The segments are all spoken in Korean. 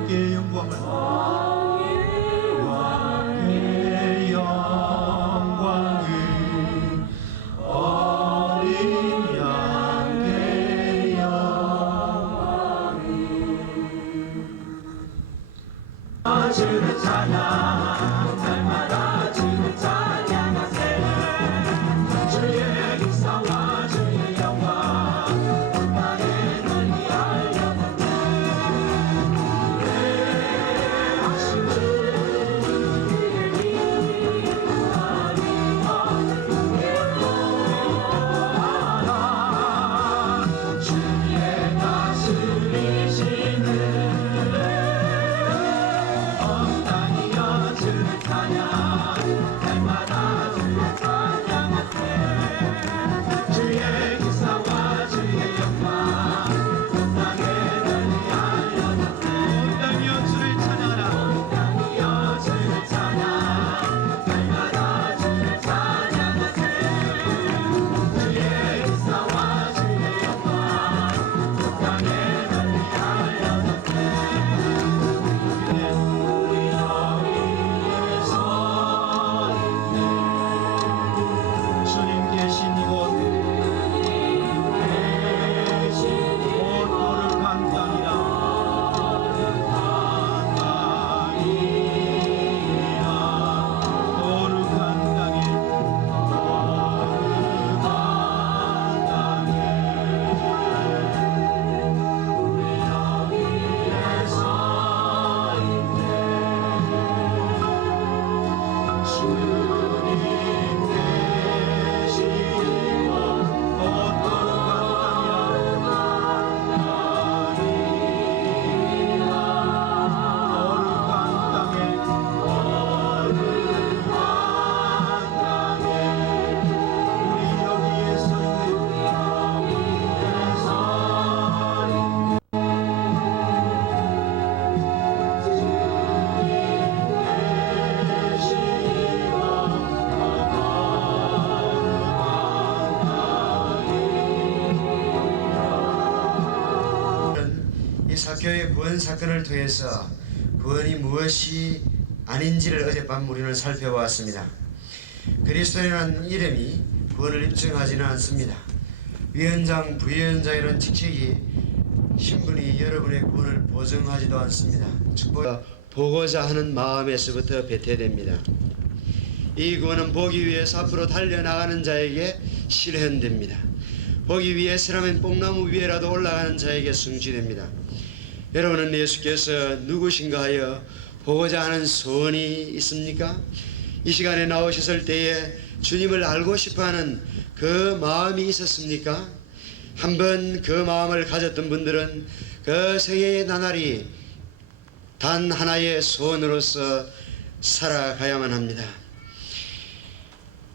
주님께 영광을 왕의 영광을 어린 양의 영광을 주를 찬양 날마다 주를 찬양하세 주의 기사와 주의 영광 온 땅에 널리 알려졌네 하신 주의 주의 다스리시는 온 땅이여 주를 찬양 날마다 주를 찬양하세 주의 기사와 주의 영광 온 땅에 널리 알려졌네 온 땅이여 주를 찬양하라 온 땅이여 주를 찬양 날마다 주를 찬양하세 주의 기사와 주의 영광 온 땅에 널리 알려졌네 우리 여기에 서 있네 주님 계신 이곳 거룩한 땅이라 거룩한 땅에 우리 여기에 서 있네 주님 계신 이곳 이 사교의 구원 사건을 통해서 구원이 무엇이 아닌지를 어젯밤 우리는 살펴보았습니다. 그리스도인이라는 이름이 구원을 입증하지는 않습니다. 위원장, 부위원장이라는 직책이 신분이 여러분의 구원을 보증하지도 않습니다. 보고자 하는 마음에서부터 배태됩니다. 이 구원은 보기 위해서 앞으로 달려나가는 자에게 실현됩니다. 보기 위해서라면 뽕나무 위에라도 올라가는 자에게 성취됩니다. 여러분은 예수께서 누구신가 하여 보고자 하는 소원이 있습니까? 이 시간에 나오셨을 때에 주님을 알고 싶어하는 그 마음이 있었습니까? 한번 그 마음을 가졌던 분들은 그 생애의 나날이 단 하나의 소원으로서 살아가야만 합니다.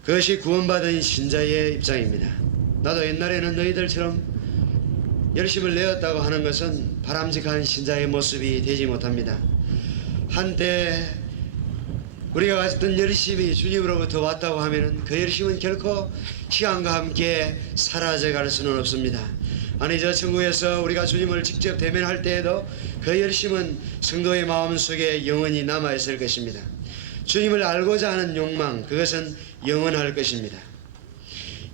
그것이 구원받은 신자의 입장입니다. 나도 옛날에는 너희들처럼 열심을 내었다고 하는 것은 바람직한 신자의 모습이 되지 못합니다. 한때 우리가 가졌던 열심이 주님으로부터 왔다고 하면 그 열심은 결코 시간과 함께 사라져갈 수는 없습니다. 아니 저 천국에서 우리가 주님을 직접 대면할 때에도 그 열심은 성도의 마음속에 영원히 남아있을 것입니다. 주님을 알고자 하는 욕망, 그것은 영원할 것입니다.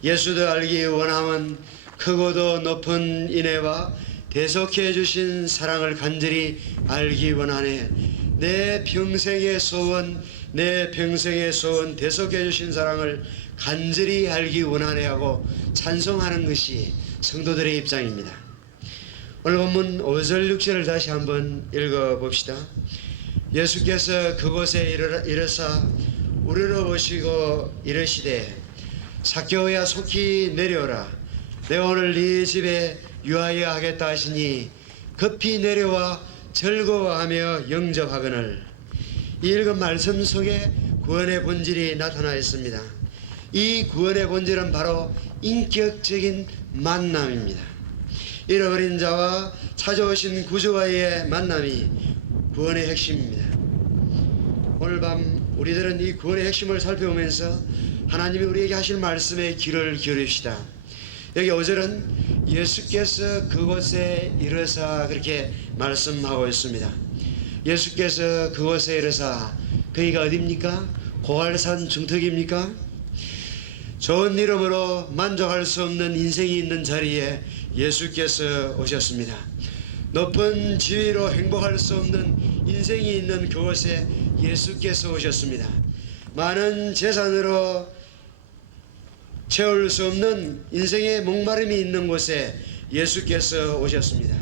예수도 알기 원함은 크고도 높은 인애와 대속해 주신 사랑을 간절히 알기 원하네. 내 평생의 소원 대속해 주신 사랑을 간절히 알기 원하네 하고 찬송하는 것이 성도들의 입장입니다. 오늘 본문 5절 6절을 다시 한번 읽어봅시다. 예수께서 그곳에 이르사 우러러 보시고 이르시되 삭개오야 속히 내려오라. 내가 오늘 네 집에 유하여 하겠다 하시니 급히 내려와 즐거워하며 영접하거늘. 이 읽은 말씀 속에 구원의 본질이 나타나 있습니다. 이 구원의 본질은 바로 인격적인 만남입니다. 잃어버린 자와 찾아오신 구주와의 만남이 구원의 핵심입니다. 오늘 밤 우리들은 이 구원의 핵심을 살펴보면서 하나님이 우리에게 하실 말씀에 귀를 기울입시다. 여기 5절은 예수께서 그곳에 이르사 그렇게 말씀하고 있습니다. 예수께서 그곳에 이르사 거기가 어디입니까? 고갈산 중턱입니까? 좋은 이름으로 만족할 수 없는 인생이 있는 자리에 예수께서 오셨습니다. 높은 지위로 행복할 수 없는 인생이 있는 그곳에 예수께서 오셨습니다. 많은 재산으로 채울 수 없는 인생의 목마름이 있는 곳에 예수께서 오셨습니다.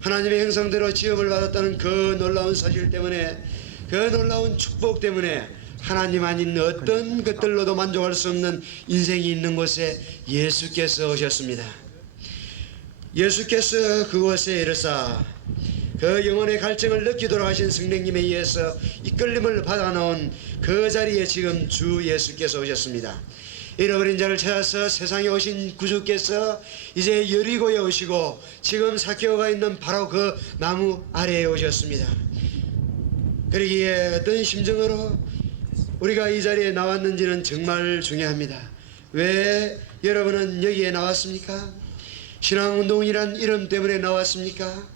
하나님의 형상대로 지음을 받았다는 그 놀라운 사실 때문에, 그 놀라운 축복 때문에 하나님 아닌 어떤 것들로도 만족할 수 없는 인생이 있는 곳에 예수께서 오셨습니다. 예수께서 그곳에 이르사 그 영혼의 갈증을 느끼도록 하신 성령님에 의해서 이끌림을 받아놓은 그 자리에 지금 주 예수께서 오셨습니다. 잃어버린 자를 찾아서 세상에 오신 구주께서 이제 여리고에 오시고 지금 삭개오가 있는 바로 그 나무 아래에 오셨습니다. 그러기에 어떤 심정으로 우리가 이 자리에 나왔는지는 정말 중요합니다. 왜 여러분은 여기에 나왔습니까? 신앙운동이란 이름 때문에 나왔습니까?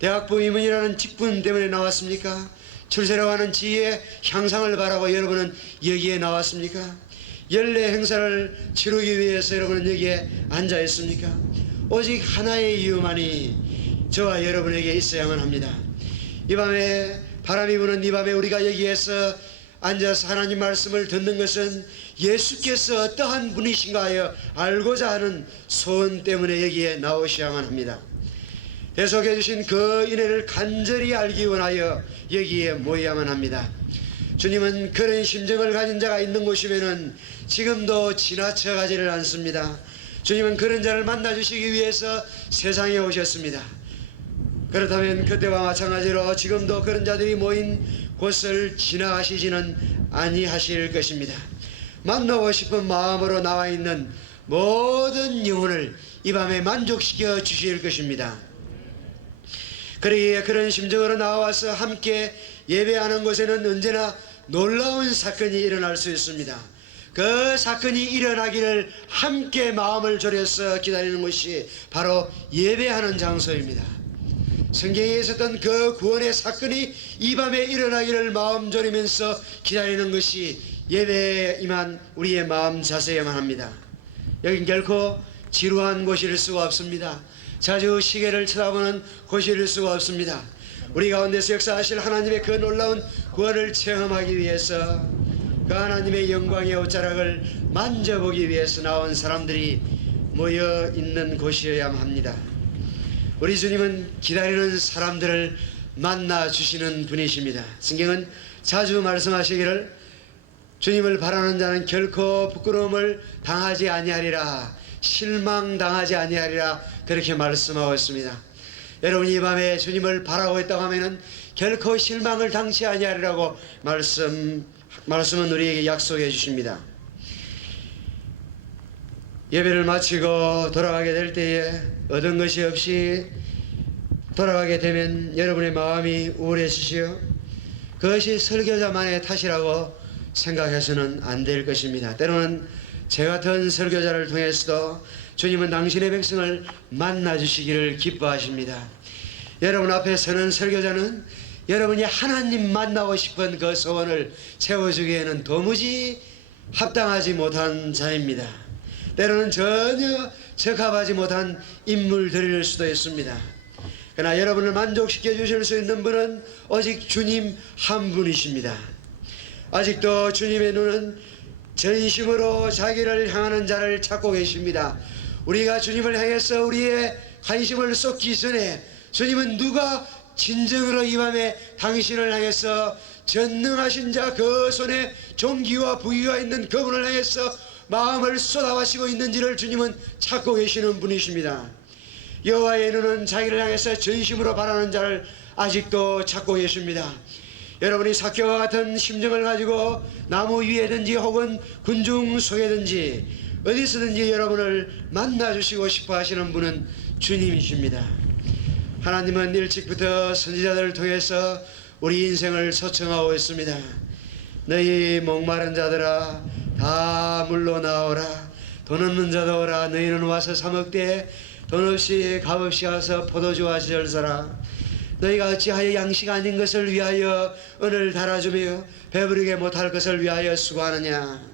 대학부임원이라는 직분 때문에 나왔습니까? 출세라고 하는 지혜의 향상을 바라고 여러분은 여기에 나왔습니까? 연례 행사를 치르기 위해서 여러분은 여기에 앉아 있습니까? 오직 하나의 이유만이 저와 여러분에게 있어야만 합니다. 이 밤에 바람이 부는 이 밤에 우리가 여기에서 앉아서 하나님 말씀을 듣는 것은 예수께서 어떠한 분이신가 하여 알고자 하는 소원 때문에 여기에 나오셔야만 합니다. 계속해 주신 그 은혜를 간절히 알기 원하여 여기에 모여야만 합니다. 주님은 그런 심정을 가진 자가 있는 곳이면은 지금도 지나쳐 가지를 않습니다. 주님은 그런 자를 만나 주시기 위해서 세상에 오셨습니다. 그렇다면 그때와 마찬가지로 지금도 그런 자들이 모인 곳을 지나가시지는 아니하실 것입니다. 만나고 싶은 마음으로 나와 있는 모든 영혼을 이 밤에 만족시켜 주실 것입니다. 그러기에 그런 심정으로 나와서 함께 예배하는 곳에는 언제나 놀라운 사건이 일어날 수 있습니다. 그 사건이 일어나기를 함께 마음을 졸여서 기다리는 것이 바로 예배하는 장소입니다. 성경에 있었던 그 구원의 사건이 이 밤에 일어나기를 마음 졸이면서 기다리는 것이 예배에 임한 우리의 마음 자세야만 합니다. 여긴 결코 지루한 곳일 수가 없습니다. 자주 시계를 쳐다보는 곳일 수가 없습니다. 우리 가운데서 역사하실 하나님의 그 놀라운 구원을 체험하기 위해서 그 하나님의 영광의 옷자락을 만져보기 위해서 나온 사람들이 모여 있는 곳이어야만 합니다. 우리 주님은 기다리는 사람들을 만나 주시는 분이십니다. 성경은 자주 말씀하시기를 주님을 바라는 자는 결코 부끄러움을 당하지 아니하리라, 실망당하지 아니하리라, 그렇게 말씀하고 있습니다. 여러분이 이 밤에 주님을 바라고 있다고 하면은 결코 실망을 당치 아니하리라고 말씀은 우리에게 약속해 주십니다. 예배를 마치고 돌아가게 될 때에 얻은 것이 없이 돌아가게 되면 여러분의 마음이 우울해지시오. 그것이 설교자만의 탓이라고 생각해서는 안 될 것입니다. 때로는 제 같은 설교자를 통해서도 주님은 당신의 백성을 만나주시기를 기뻐하십니다. 여러분 앞에 서는 설교자는 여러분이 하나님 만나고 싶은 그 소원을 채워주기에는 도무지 합당하지 못한 자입니다. 때로는 전혀 적합하지 못한 인물들일 수도 있습니다. 그러나 여러분을 만족시켜 주실 수 있는 분은 오직 주님 한 분이십니다. 아직도 주님의 눈은 전심으로 자기를 향하는 자를 찾고 계십니다. 우리가 주님을 향해서 우리의 관심을 쏟기 전에 주님은 누가 진정으로 이 밤에 당신을 향해서 전능하신 자 그 손에 존귀와 부귀가 있는 그분을 향해서 마음을 쏟아마시고 있는지를 주님은 찾고 계시는 분이십니다. 여호와의 눈은 자기를 향해서 전심으로 바라는 자를 아직도 찾고 계십니다. 여러분이 삭개오와 같은 심정을 가지고 나무 위에든지 혹은 군중 속에든지 어디서든지 여러분을 만나주시고 싶어 하시는 분은 주님이십니다. 하나님은 일찍부터 선지자들을 통해서 우리 인생을 초청하고 있습니다. 너희 목마른 자들아 다 물러나오라. 돈 없는 자도 오라. 너희는 와서 사 먹되 돈 없이 값없이 와서 포도주와 시절 사라. 너희가 어찌하여 양식 아닌 것을 위하여 은을 달아주며 배부르게 못할 것을 위하여 수고하느냐.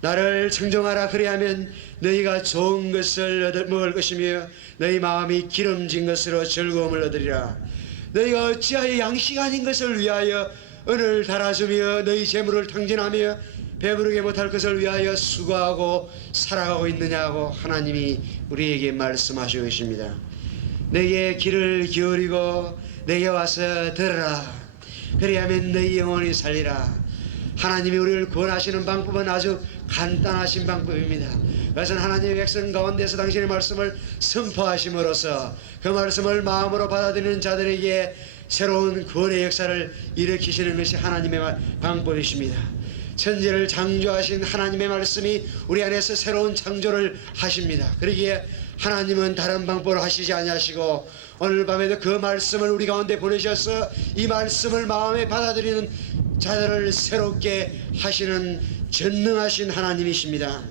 나를 청종하라. 그리하면 너희가 좋은 것을 먹을 것이며 너희 마음이 기름진 것으로 즐거움을 얻으리라. 너희가 어찌하여 양식 아닌 것을 위하여 은을 달아주며 너희 재물을 탕진하며 배부르게 못할 것을 위하여 수고하고 살아가고 있느냐고 하나님이 우리에게 말씀하시고 계십니다. 내게 귀를 기울이고 내게 와서 들으라. 그리하면 너희 영혼이 살리라. 하나님이 우리를 구원하시는 방법은 아주 간단하신 방법입니다. 그것은 하나님의 백성 가운데서 당신의 말씀을 선포하심으로써 그 말씀을 마음으로 받아들이는 자들에게 새로운 구원의 역사를 일으키시는 것이 하나님의 방법이십니다. 천지를 창조하신 하나님의 말씀이 우리 안에서 새로운 창조를 하십니다. 그러기에 하나님은 다른 방법으로 하시지 아니하시고 오늘 밤에도 그 말씀을 우리 가운데 보내셔서 이 말씀을 마음에 받아들이는 자들을 새롭게 하시는 전능하신 하나님이십니다.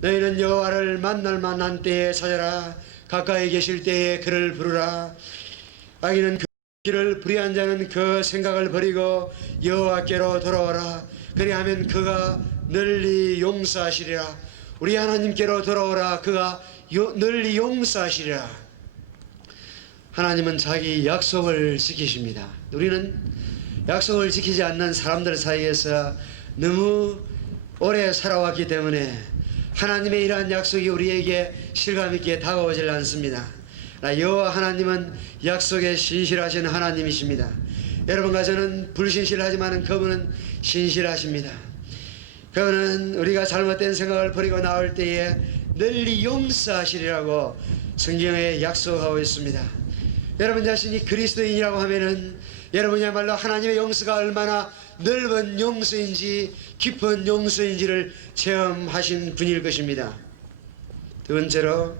너희는 여호와를 만날 만한 때에 찾아라. 가까이 계실 때에 그를 부르라. 악인은 그 길을 불의한 자는 그 생각을 버리고 여호와께로 돌아오라. 그리하면 그가 널리 용서하시리라. 우리 하나님께로 돌아오라. 그가 널리 용서하시리라. 하나님은 자기 약속을 지키십니다. 우리는 약속을 지키지 않는 사람들 사이에서 너무 오래 살아왔기 때문에 하나님의 이러한 약속이 우리에게 실감있게 다가오질 않습니다. 여호와 하나님은 약속에 신실하신 하나님이십니다. 여러분과 저는 불신실하지만 그분은 신실하십니다. 그분은 우리가 잘못된 생각을 버리고 나올 때에 널리 용서하시리라고 성경에 약속하고 있습니다. 여러분 자신이 그리스도인이라고 하면은 여러분이야말로 하나님의 용서가 얼마나 넓은 용서인지 깊은 용서인지를 체험하신 분일 것입니다. 두 번째로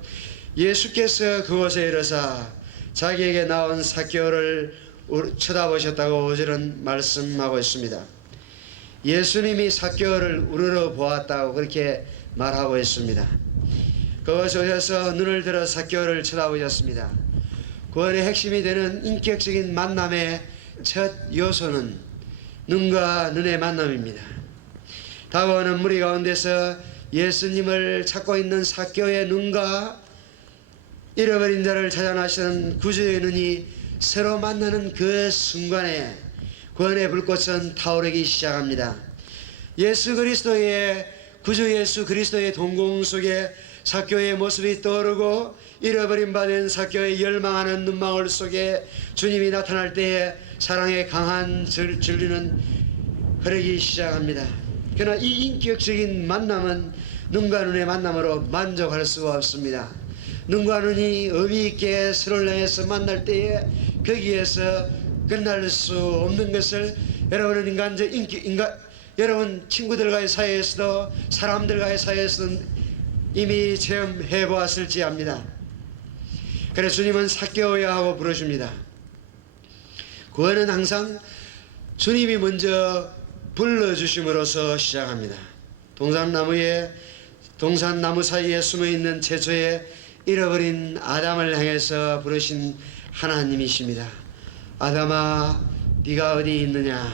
예수께서 그곳에 이르사 자기에게 나온 삭개오를 쳐다보셨다고 5절은 말씀하고 있습니다. 예수님이 삭개오를 우러러 보았다고 그렇게 말하고 있습니다. 그곳에 오셔서 눈을 들어 삭개오를 쳐다보셨습니다. 구원의 핵심이 되는 인격적인 만남의 첫 요소는 눈과 눈의 만남입니다. 다가오는 무리 가운데서 예수님을 찾고 있는 삭개오의 눈과 잃어버린 자를 찾아나시는 구주의 눈이 서로 만나는 그 순간에 구원의 불꽃은 타오르기 시작합니다. 예수 그리스도의 구주 예수 그리스도의 동공 속에 삭개오의 모습이 떠오르고 잃어버린 바 된 삭개오의 열망하는 눈망울 속에 주님이 나타날 때에 사랑의 강한 진리는 흐르기 시작합니다. 그러나 이 인격적인 만남은 눈과 눈의 만남으로 만족할 수가 없습니다. 눈과 눈이 의미 있게 서로를 향해서 만날 때에 거기에서 끝날 수 없는 것을 여러분은 여러분 친구들과의 사이에서도 사람들과의 사이에서도 이미 체험해 보았을지 압니다. 그래서 주님은 삭개오야 하고 부르십니다. 구원은 항상 주님이 먼저 불러주심으로써 시작합니다. 동산나무 사이에 숨어있는 채소에 잃어버린 아담을 향해서 부르신 하나님이십니다. 아담아 네가 어디 있느냐.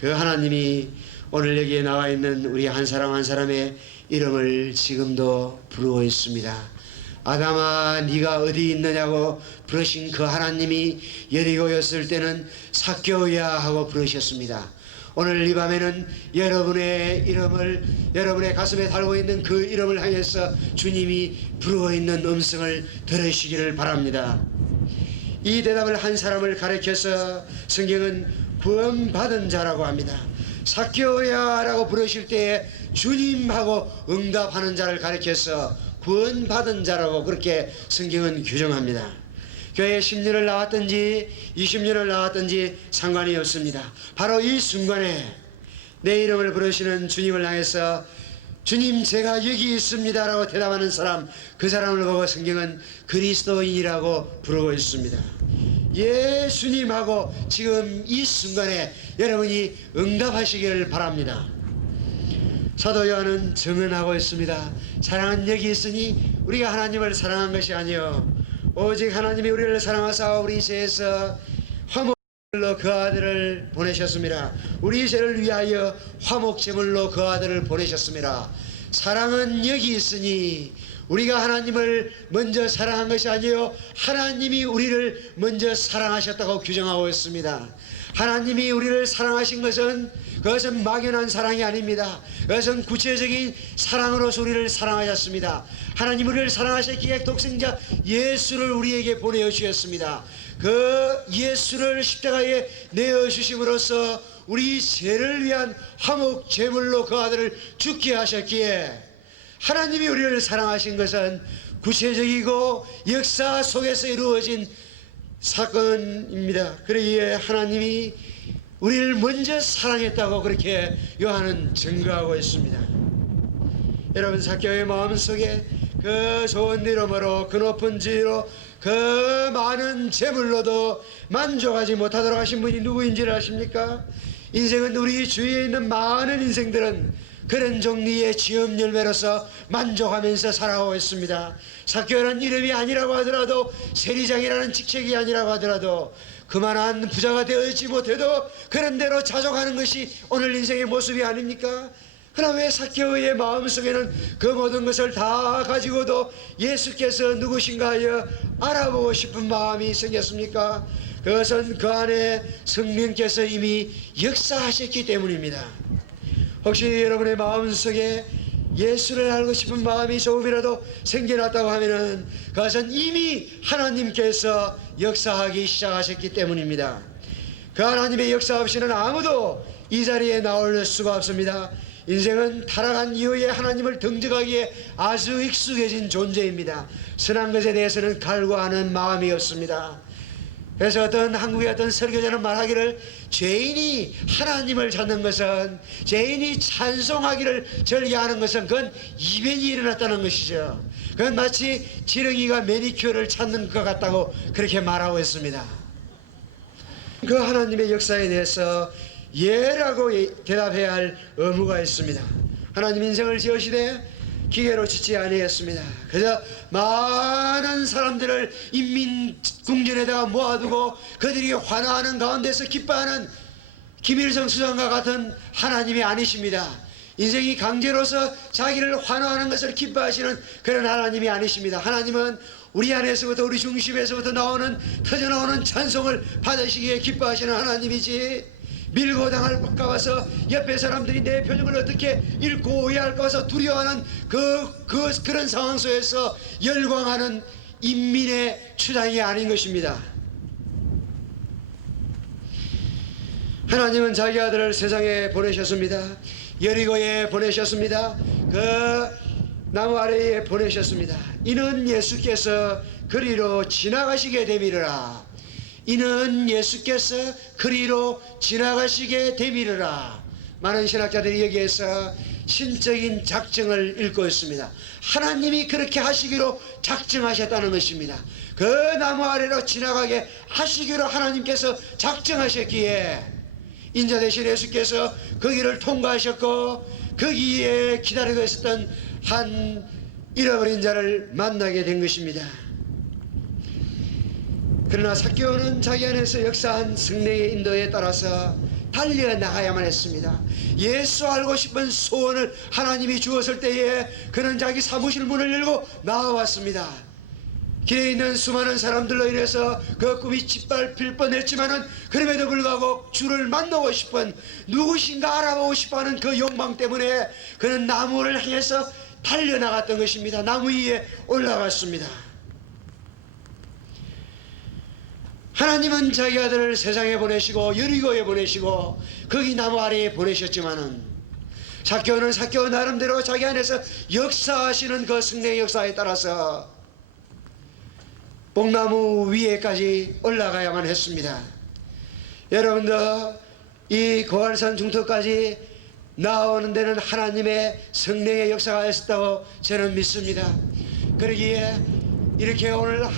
그 하나님이 오늘 여기에 나와 있는 우리 한 사람 한 사람의 이름을 지금도 부르고 있습니다. 아담아 네가 어디 있느냐고 부르신 그 하나님이 여리고였을 때는 삭개오야 하고 부르셨습니다. 오늘 이 밤에는 여러분의 이름을 여러분의 가슴에 달고 있는 그 이름을 향해서 주님이 부르고 있는 음성을 들으시기를 바랍니다. 이 대답을 한 사람을 가리켜서 성경은 구원받은 자라고 합니다. 삭개오야 라고 부르실 때에 주님하고 응답하는 자를 가리켜서 구원받은 자라고 그렇게 성경은 규정합니다. 교회에 10년을 나왔든지 20년을 나왔든지 상관이 없습니다. 바로 이 순간에 내 이름을 부르시는 주님을 향해서 주님 제가 여기 있습니다 라고 대답하는 사람, 그 사람을 보고 성경은 그리스도인이라고 부르고 있습니다. 예수님하고 지금 이 순간에 여러분이 응답하시기를 바랍니다. 사도 요한은 증언하고 있습니다. 사랑은 여기 있으니 우리가 하나님을 사랑한 것이 아니요 오직 하나님이 우리를 사랑하사 우리 죄에서 화목제물로 그 아들을 보내셨습니다. 우리 죄를 위하여 화목제물로 그 아들을 보내셨습니다. 사랑은 여기 있으니 우리가 하나님을 먼저 사랑한 것이 아니요 하나님이 우리를 먼저 사랑하셨다고 규정하고 있습니다. 하나님이 우리를 사랑하신 것은 그것은 막연한 사랑이 아닙니다. 그것은 구체적인 사랑으로서 우리를 사랑하셨습니다. 하나님 우리를 사랑하셨기에 독생자 예수를 우리에게 보내어 주셨습니다. 그 예수를 십자가에 내어 주심으로써 우리 죄를 위한 화목 제물로 그 아들을 죽게 하셨기에 하나님이 우리를 사랑하신 것은 구체적이고 역사 속에서 이루어진 사건입니다. 그러기에 하나님이 우리를 먼저 사랑했다고 그렇게 요한은 증거하고 있습니다. 여러분, 삭개오의 마음속에 그 좋은 이름으로 그 높은 지위로 그 많은 재물로도 만족하지 못하도록 하신 분이 누구인지를 아십니까? 인생은 우리 주위에 있는 많은 인생들은 그런 종류의 지음 열매로서 만족하면서 살아오고 있습니다. 삭개오는 이름이 아니라고 하더라도, 세리장이라는 직책이 아니라고 하더라도, 그만한 부자가 되어있지 못해도 그런 대로 자족하는 것이 오늘 인생의 모습이 아닙니까? 그러나 왜 삭개오의 마음속에는 그 모든 것을 다 가지고도 예수께서 누구신가 하여 알아보고 싶은 마음이 생겼습니까? 그것은 그 안에 성령께서 이미 역사하셨기 때문입니다. 혹시 여러분의 마음속에 예수를 알고 싶은 마음이 조금이라도 생겨났다고 하면은 그것은 이미 하나님께서 역사하기 시작하셨기 때문입니다. 그 하나님의 역사 없이는 아무도 이 자리에 나올 수가 없습니다. 인생은 타락한 이후에 하나님을 등적하기에 아주 익숙해진 존재입니다. 선한 것에 대해서는 갈구하는 마음이 없습니다. 그래서 어떤 한국의 어떤 설교자는 말하기를, 죄인이 하나님을 찾는 것은, 죄인이 찬송하기를 즐겨하는 것은 그건 이변이 일어났다는 것이죠. 그건 마치 지렁이가 매니큐어를 찾는 것 같다고 그렇게 말하고 있습니다. 그 하나님의 역사에 대해서 예라고 대답해야 할 의무가 있습니다. 하나님 인생을 지으시되 기계로 짓지 아니했습니다. 그저 많은 사람들을 인민궁전에다가 모아두고 그들이 환호하는 가운데서 기뻐하는 김일성 수장과 같은 하나님이 아니십니다. 인생이 강제로서 자기를 환호하는 것을 기뻐하시는 그런 하나님이 아니십니다. 하나님은 우리 안에서부터, 우리 중심에서부터 터져나오는 찬송을 받으시기에 기뻐하시는 하나님이지, 밀고 당할까 봐서 옆에 사람들이 내 표정을 어떻게 읽고 오해할까 봐서 두려워하는 그런 상황 속에서 열광하는 인민의 주장이 아닌 것입니다. 하나님은 자기 아들을 세상에 보내셨습니다. 여리고에 보내셨습니다. 그 나무 아래에 보내셨습니다. 이는 예수께서 그리로 지나가시게 되미르라. 이는 예수께서 그리로 지나가시게 되미르라. 많은 신학자들이 여기에서 신적인 작정을 읽고 있습니다. 하나님이 그렇게 하시기로 작정하셨다는 것입니다. 그 나무 아래로 지나가게 하시기로 하나님께서 작정하셨기에 인자 되신 예수께서 그 길을 통과하셨고, 그 길에 기다리고 있었던 한 잃어버린 자를 만나게 된 것입니다. 그러나 삭개오는 자기 안에서 역사한 성령의 인도에 따라서 달려나가야만 했습니다. 예수 알고 싶은 소원을 하나님이 주었을 때에 그는 자기 사무실 문을 열고 나와왔습니다. 길에 있는 수많은 사람들로 인해서 그 꿈이 짓밟힐 뻔했지만은 그럼에도 불구하고 주를 만나고 싶은, 누구신가 알아보고 싶어하는 그 욕망 때문에 그는 나무를 향해서 달려나갔던 것입니다. 나무 위에 올라갔습니다. 하나님은 자기 아들을 세상에 보내시고 여리고에 보내시고 거기 나무 아래에 보내셨지만은 삭개오는 삭개오 나름대로 자기 안에서 역사하시는 그 성령의 역사에 따라서 뽕나무 위에까지 올라가야만 했습니다. 여러분들, 이 고갈산 중턱까지 나오는 데는 하나님의 성령의 역사가 있었다고 저는 믿습니다. 그러기에 이렇게 오늘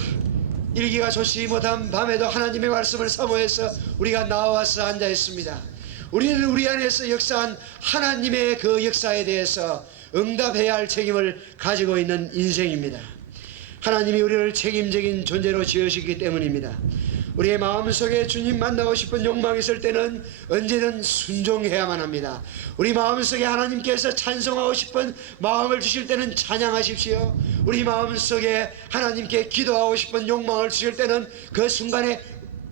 일기가 좋지 못한 밤에도 하나님의 말씀을 사모해서 우리가 나와서 앉아 있습니다. 우리는 우리 안에서 역사한 하나님의 그 역사에 대해서 응답해야 할 책임을 가지고 있는 인생입니다. 하나님이 우리를 책임적인 존재로 지으시기 때문입니다. 우리의 마음속에 주님 만나고 싶은 욕망이 있을 때는 언제든 순종해야만 합니다. 우리 마음속에 하나님께서 찬송하고 싶은 마음을 주실 때는 찬양하십시오. 우리 마음속에 하나님께 기도하고 싶은 욕망을 주실 때는 그 순간에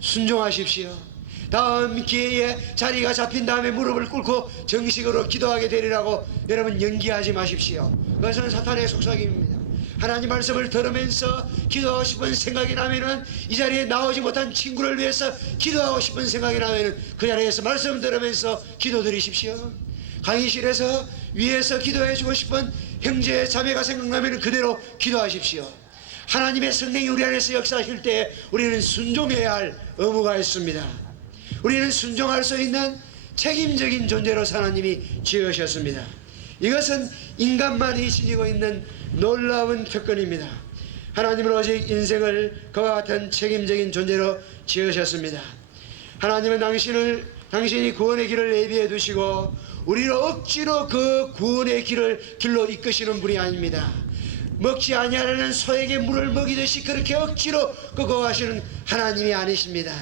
순종하십시오. 다음 기회에 자리가 잡힌 다음에 무릎을 꿇고 정식으로 기도하게 되리라고 여러분 연기하지 마십시오. 그것은 사탄의 속삭임입니다. 하나님 말씀을 들으면서 기도하고 싶은 생각이 나면은, 이 자리에 나오지 못한 친구를 위해서 기도하고 싶은 생각이 나면은 그 자리에서 말씀 들으면서 기도드리십시오. 강의실에서 위에서 기도해 주고 싶은 형제 자매가 생각나면 그대로 기도하십시오. 하나님의 성령이 우리 안에서 역사하실 때 우리는 순종해야 할 의무가 있습니다. 우리는 순종할 수 있는 책임적인 존재로 하나님이 지으셨습니다. 이것은 인간만이 지니고 있는 놀라운 특권입니다. 하나님은 오직 인생을 그와 같은 책임적인 존재로 지으셨습니다. 하나님은 당신이 구원의 길을 예비해 두시고 우리를 억지로 그 구원의 길로 이끄시는 분이 아닙니다. 먹지 아니하려는 소에게 물을 먹이듯이 그렇게 억지로 끌고 가시는 하나님이 아니십니다.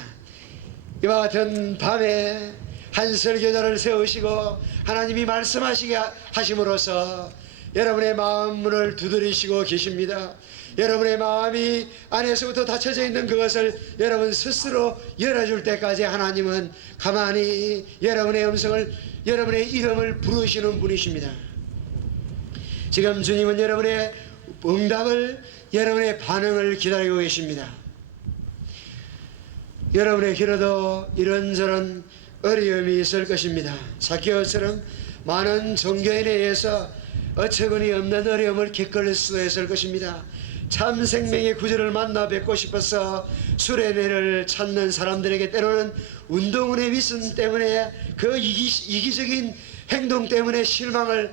이와 같은 밤에 한 설교자를 세우시고 하나님이 말씀하시게 하심으로써 여러분의 마음 문을 두드리시고 계십니다. 여러분의 마음이 안에서부터 닫혀져 있는 그것을 여러분 스스로 열어줄 때까지 하나님은 가만히 여러분의 음성을, 여러분의 이름을 부르시는 분이십니다. 지금 주님은 여러분의 응답을, 여러분의 반응을 기다리고 계십니다. 여러분의 길에도 이런저런 어려움이 있을 것입니다. 사케오처럼 많은 종교인에 의해서 어처구니 없는 어려움을 겪을 수도 있을 것입니다. 참 생명의 구주를 만나 뵙고 싶어서 수레네를 찾는 사람들에게 때로는 운동운의 위선 때문에 그 이기적인 행동 때문에 실망을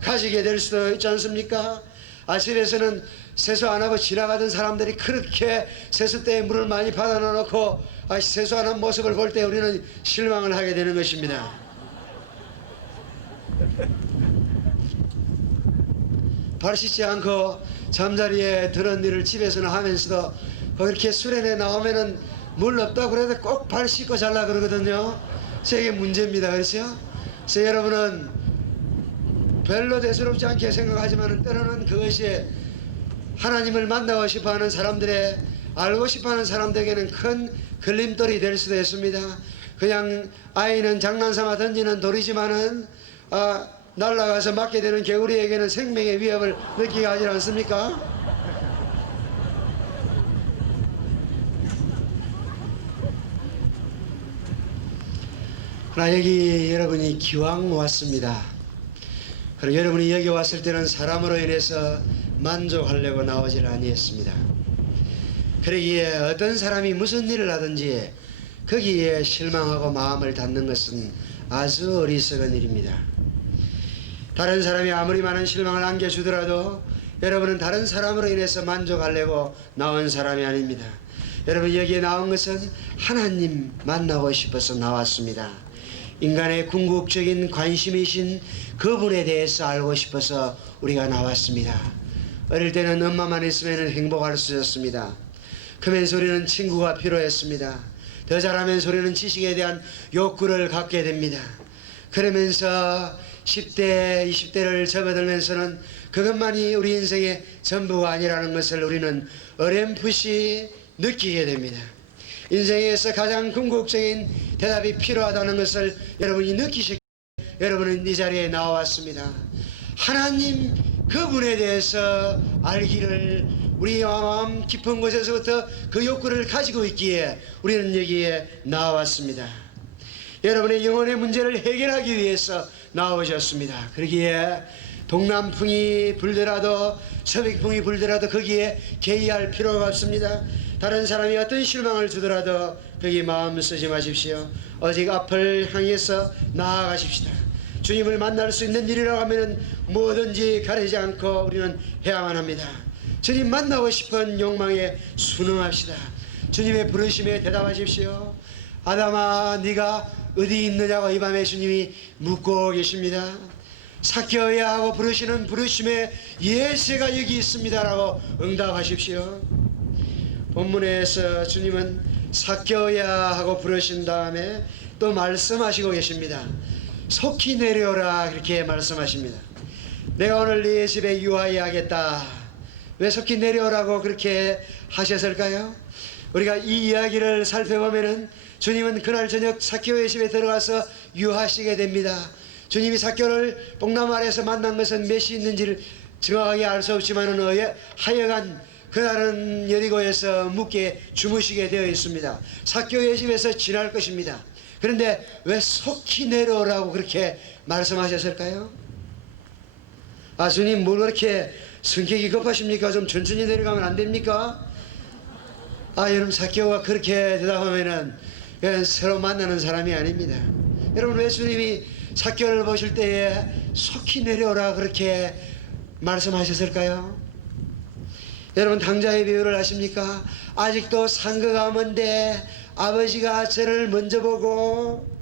가지게 될 수도 있지 않습니까? 아실에서는 세수 안 하고 지나가던 사람들이 그렇게 세수 때에 물을 많이 받아 놓고 세수 안 한 모습을 볼 때 우리는 실망을 하게 되는 것입니다. 발 씻지 않고 잠자리에 들은 일을 집에서는 하면서도 그렇게 수련회 나오면은 물 없다고 그래도 꼭 발 씻고 잘라 그러거든요. 저게 문제입니다. 그렇죠? 그래서 여러분은 별로 대수롭지 않게 생각하지만 때로는 그것이 하나님을 만나고 싶어하는 사람들의, 알고 싶어하는 사람들에게는 큰 걸림돌이 될 수도 있습니다. 그냥 아이는 장난삼아 던지는 돌이지만은 날아가서 맞게 되는 개구리에게는 생명의 위협을 느끼게 하지 않습니까? 그러나 여기 여러분이 기왕 왔습니다. 그리고 여러분이 여기 왔을 때는 사람으로 인해서 만족하려고 나오질 아니했습니다. 그러기에 어떤 사람이 무슨 일을 하든지 거기에 실망하고 마음을 닫는 것은 아주 어리석은 일입니다. 다른 사람이 아무리 많은 실망을 안겨주더라도 여러분은 다른 사람으로 인해서 만족하려고 나온 사람이 아닙니다. 여러분 여기에 나온 것은 하나님 만나고 싶어서 나왔습니다. 인간의 궁극적인 관심이신 그분에 대해서 알고 싶어서 우리가 나왔습니다. 어릴 때는 엄마만 있으면 행복할 수 있었습니다. 크면서 우리는 친구가 필요했습니다. 더 자라면서 우리는 지식에 대한 욕구를 갖게 됩니다. 그러면서 10대, 20대를 접어들면서는 그것만이 우리 인생의 전부가 아니라는 것을 우리는 어렴풋이 느끼게 됩니다. 인생에서 가장 궁극적인 대답이 필요하다는 것을 여러분이 느끼시기에 여러분은 이 자리에 나왔습니다. 하나님 그분에 대해서 알기를 우리 마음 깊은 곳에서부터 그 욕구를 가지고 있기에 우리는 여기에 나왔습니다. 여러분의 영혼의 문제를 해결하기 위해서 나오셨습니다. 그러기에 동남풍이 불더라도 서北풍이 불더라도 거기에 개의할 필요가 없습니다. 다른 사람이 어떤 실망을 주더라도 거기에 마음 쓰지 마십시오. 오직 앞을 향해서 나아가십시다. 주님을 만날 수 있는 일이라고 하면 뭐든지 가리지 않고 우리는 해야만 합니다. 주님 만나고 싶은 욕망에 순응합시다. 주님의 부르심에 대답하십시오. 아담아 네가 어디 있느냐고 이 밤에 주님이 묻고 계십니다. 삭개오야 하고 부르시는 부르심의 예세가 여기 있습니다라고 응답하십시오. 본문에서 주님은 삭개오야 하고 부르신 다음에 또 말씀하시고 계십니다. 속히 내려오라 그렇게 말씀하십니다. 내가 오늘 네 집에 유하게 하겠다. 왜 속히 내려오라고 그렇게 하셨을까요? 우리가 이 이야기를 살펴보면은 주님은 그날 저녁 삭개오의 집에 들어가서 유하시게 됩니다. 주님이 삭개오를 뽕나무 아래에서 만난 것은 몇이 있는지를 정확하게 알 수 없지만은 하여간 그날은 여리고에서 묵게 주무시게 되어 있습니다. 삭개오의 집에서 지날 것입니다. 그런데 왜 속히 내려오라고 그렇게 말씀하셨을까요? 아, 주님 뭘 그렇게 성격이 급하십니까? 좀 천천히 내려가면 안 됩니까? 아, 여러분, 삭개오가 그렇게 되다 보면은 새로 만나는 사람이 아닙니다. 여러분, 왜 주님이 삭개오를 보실 때에 속히 내려오라 그렇게 말씀하셨을까요? 여러분, 당자의 비유를 아십니까? 아직도 상거가 먼데 아버지가 저를 먼저 보고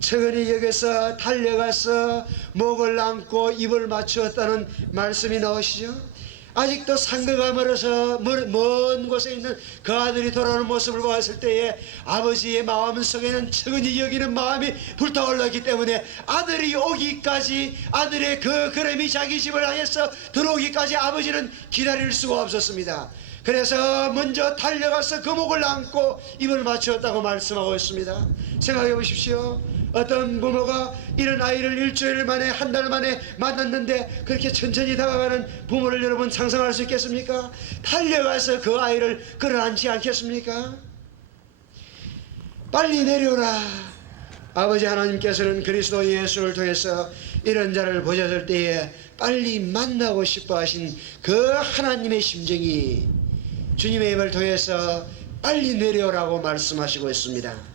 처근히 여기서 달려가서 목을 안고 입을 맞추었다는 말씀이 나오시죠? 아직도 상거가 멀어서 먼 곳에 있는 그 아들이 돌아오는 모습을 보았을 때에 아버지의 마음 속에는 처근히 여기는 마음이 불타올랐기 때문에 아들이 오기까지, 아들의 그 걸음이 자기 집을 향해서 들어오기까지 아버지는 기다릴 수가 없었습니다. 그래서 먼저 달려가서 그 목을 안고 입을 맞추었다고 말씀하고 있습니다. 생각해 보십시오. 어떤 부모가 이런 아이를 일주일 만에, 한 달 만에 만났는데 그렇게 천천히 다가가는 부모를 여러분 상상할 수 있겠습니까? 달려가서 그 아이를 끌어안지 않겠습니까? 빨리 내려오라. 아버지 하나님께서는 그리스도 예수를 통해서 이런 자를 보셨을 때에 빨리 만나고 싶어 하신 그 하나님의 심정이 주님의 입을 통해서 빨리 내려오라고 말씀하시고 있습니다.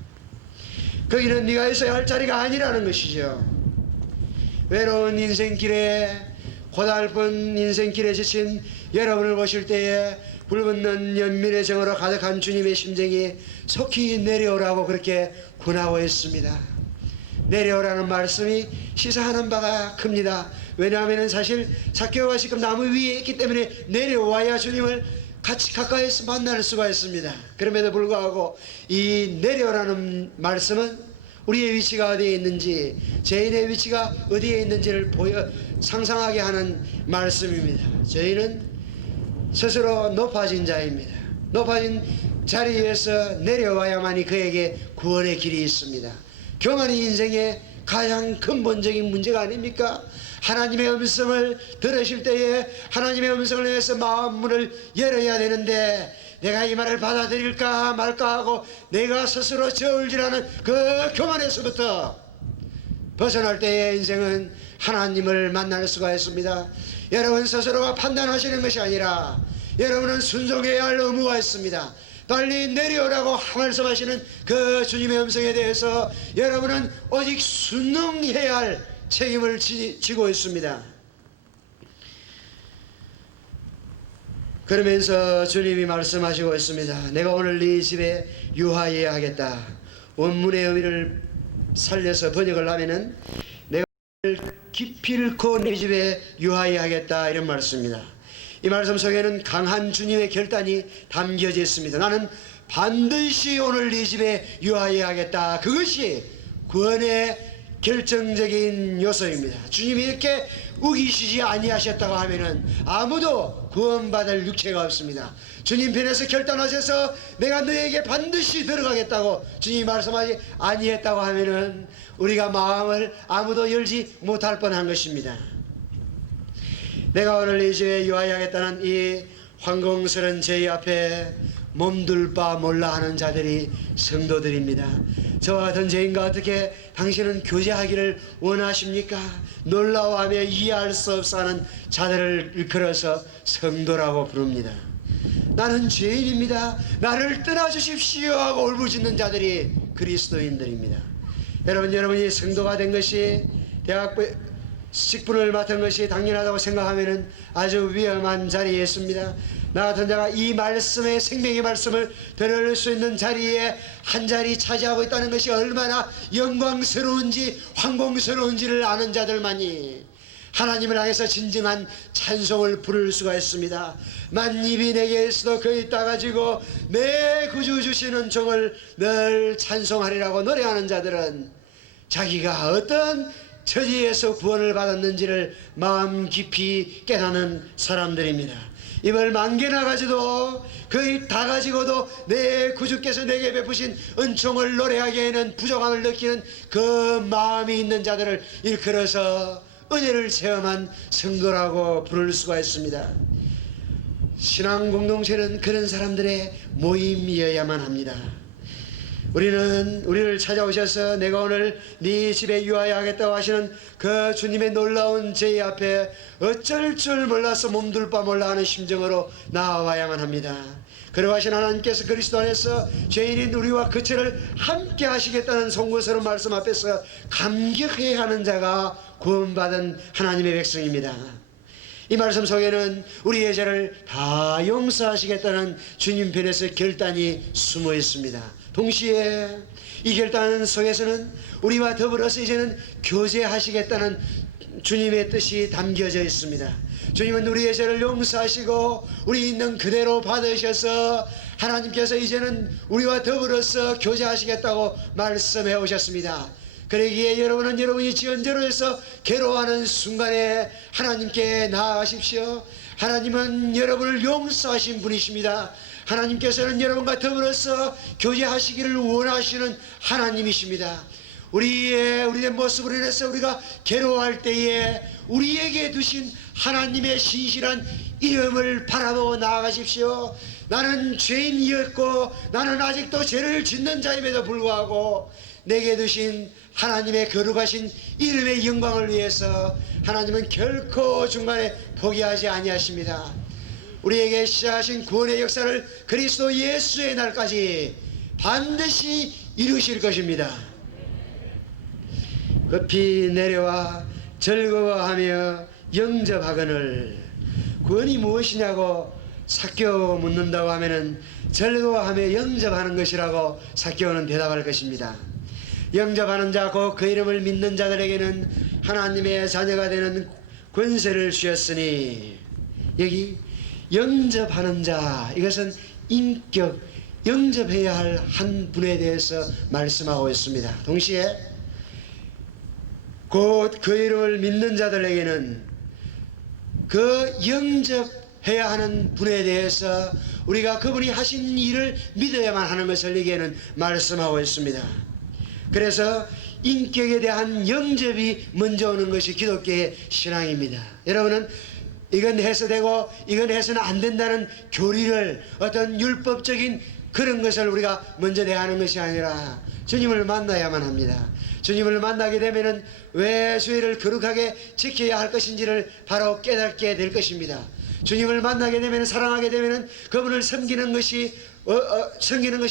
거기는 네가 있어야 할 자리가 아니라는 것이죠. 외로운 인생길에, 고달픈 인생길에 지친 여러분을 보실 때에 불붙는 연민의 정으로 가득한 주님의 심정이 속히 내려오라고 그렇게 권하고 있습니다. 내려오라는 말씀이 시사하는 바가 큽니다. 왜냐하면 사실 삭개오가 지금 나무 위에 있기 때문에 내려와야 주님을 같이 가까이서 만날 수가 있습니다. 그럼에도 불구하고 이 내려오라는 말씀은 우리의 위치가 어디에 있는지, 죄인의 위치가 어디에 있는지를 상상하게 하는 말씀입니다. 저희는 스스로 높아진 자입니다. 높아진 자리에서 내려와야만이 그에게 구원의 길이 있습니다. 교만이 인생의 가장 근본적인 문제가 아닙니까? 하나님의 음성을 들으실 때에 하나님의 음성을 위해서 마음문을 열어야 되는데 내가 이 말을 받아들일까 말까 하고 내가 스스로 저울질하는 그 교만에서부터 벗어날 때의 인생은 하나님을 만날 수가 있습니다. 여러분 스스로가 판단하시는 것이 아니라 여러분은 순종해야 할 의무가 있습니다. 빨리 내려오라고 말씀하시는 그 주님의 음성에 대해서 여러분은 오직 순응해야 할 책임을 지고 있습니다. 그러면서 주님이 말씀하시고 있습니다. 내가 오늘 네 집에 유하여야 하겠다. 원문의 의미를 살려서 번역을 하면은 내가 오늘 기필코 네 집에 유하여야 하겠다 이런 말씀입니다. 이 말씀 속에는 강한 주님의 결단이 담겨져 있습니다. 나는 반드시 오늘 네 집에 유하여야 하겠다. 그것이 구원의 결정적인 요소입니다. 주님이 이렇게 우기시지 아니하셨다고 하면은 아무도 구원받을 육체가 없습니다. 주님 편에서 결단하셔서 내가 너에게 반드시 들어가겠다고 주님이 말씀하지 아니했다고 하면은 우리가 마음을 아무도 열지 못할 뻔한 것입니다. 내가 오늘 이 집에 유하여야겠다는 이 황공스러운 죄 앞에 몸둘 바 몰라 하는 자들이 성도들입니다. 저와 같은 죄인과 어떻게 당신은 교제하기를 원하십니까? 놀라워하며 이해할 수 없어 하는 자들을 일컬어서 성도라고 부릅니다. 나는 죄인입니다. 나를 떠나주십시오 하고 울부짖는 자들이 그리스도인들입니다. 여러분이 성도가 된 것이 대학부 직분을 맡은 것이 당연하다고 생각하면 아주 위험한 자리에 있습니다. 나 같은 자가 이 말씀의 생명의 말씀을 들을 수 있는 자리에 한 자리 차지하고 있다는 것이 얼마나 영광스러운지 황공스러운지를 아는 자들만이 하나님을 향해서 진정한 찬송을 부를 수가 있습니다. 만입이 내게 있어도 그의 따가지고 내 구주 주시는 종을 늘 찬송하리라고 노래하는 자들은 자기가 어떤 처지에서 구원을 받았는지를 마음 깊이 깨닫는 사람들입니다. 입을 만개나 가지도 거의 다 가지고도 내 구주께서 내게 베푸신 은총을 노래하기에는 부족함을 느끼는 그 마음이 있는 자들을 일컬어서 은혜를 체험한 성도라고 부를 수가 있습니다. 신앙 공동체는 그런 사람들의 모임이어야만 합니다. 우리를 찾아오셔서 내가 오늘 네 집에 유하여 하겠다고 하시는 그 주님의 놀라운 제의 앞에 어쩔 줄 몰라서 몸둘 바 몰라 하는 심정으로 나와야만 합니다. 그러하신 하나님께서 그리스도 안에서 죄인인 우리와 그 죄를 함께 하시겠다는 송구스러운 말씀 앞에서 감격해야 하는 자가 구원받은 하나님의 백성입니다. 이 말씀 속에는 우리의 죄를 다 용서하시겠다는 주님 편에서 결단이 숨어 있습니다. 동시에 이 결단 속에서는 우리와 더불어서 이제는 교제하시겠다는 주님의 뜻이 담겨져 있습니다. 주님은 우리의 죄를 용서하시고 우리 있는 그대로 받으셔서 하나님께서 이제는 우리와 더불어서 교제하시겠다고 말씀해 오셨습니다. 그러기에 여러분은 여러분이 지은 죄로 해서 괴로워하는 순간에 하나님께 나아가십시오. 하나님은 여러분을 용서하신 분이십니다. 하나님께서는 여러분과 더불어서 교제하시기를 원하시는 하나님이십니다. 우리의 모습으로 인해서 우리가 괴로워할 때에 우리에게 두신 하나님의 신실한 이름을 바라보고 나아가십시오. 나는 죄인이었고 나는 아직도 죄를 짓는 자임에도 불구하고 내게 두신 하나님의 거룩하신 이름의 영광을 위해서 하나님은 결코 중간에 포기하지 아니하십니다. 우리에게 시작하신 구원의 역사를 그리스도 예수의 날까지 반드시 이루실 것입니다. 급히 내려와 즐거워하며 영접하거늘. 구원이 무엇이냐고 삭개오 묻는다고 하면은 즐거워하며 영접하는 것이라고 삭개오는 대답할 것입니다. 영접하는 자, 곧 그 이름을 믿는 자들에게는 하나님의 자녀가 되는 권세를 주셨으니, 여기 영접하는 자, 이것은 인격, 영접해야 할 한 분에 대해서 말씀하고 있습니다. 동시에 곧 그 이름을 믿는 자들에게는 그 영접해야 하는 분에 대해서 우리가 그분이 하신 일을 믿어야만 하는 것을 여기에는 말씀하고 있습니다. 그래서 인격에 대한 영접이 먼저 오는 것이 기독교의 신앙입니다. 여러분은 이건 해서 되고 이건 해서는 안 된다는 교리를, 어떤 율법적인 그런 것을 우리가 먼저 대하는 것이 아니라 주님을 만나야만 합니다. 주님을 만나게 되면은 왜 죄를 거룩하게 지켜야 할 것인지를 바로 깨닫게 될 것입니다. 주님을 만나게 되면, 사랑하게 되면은 그분을 섬기는 것이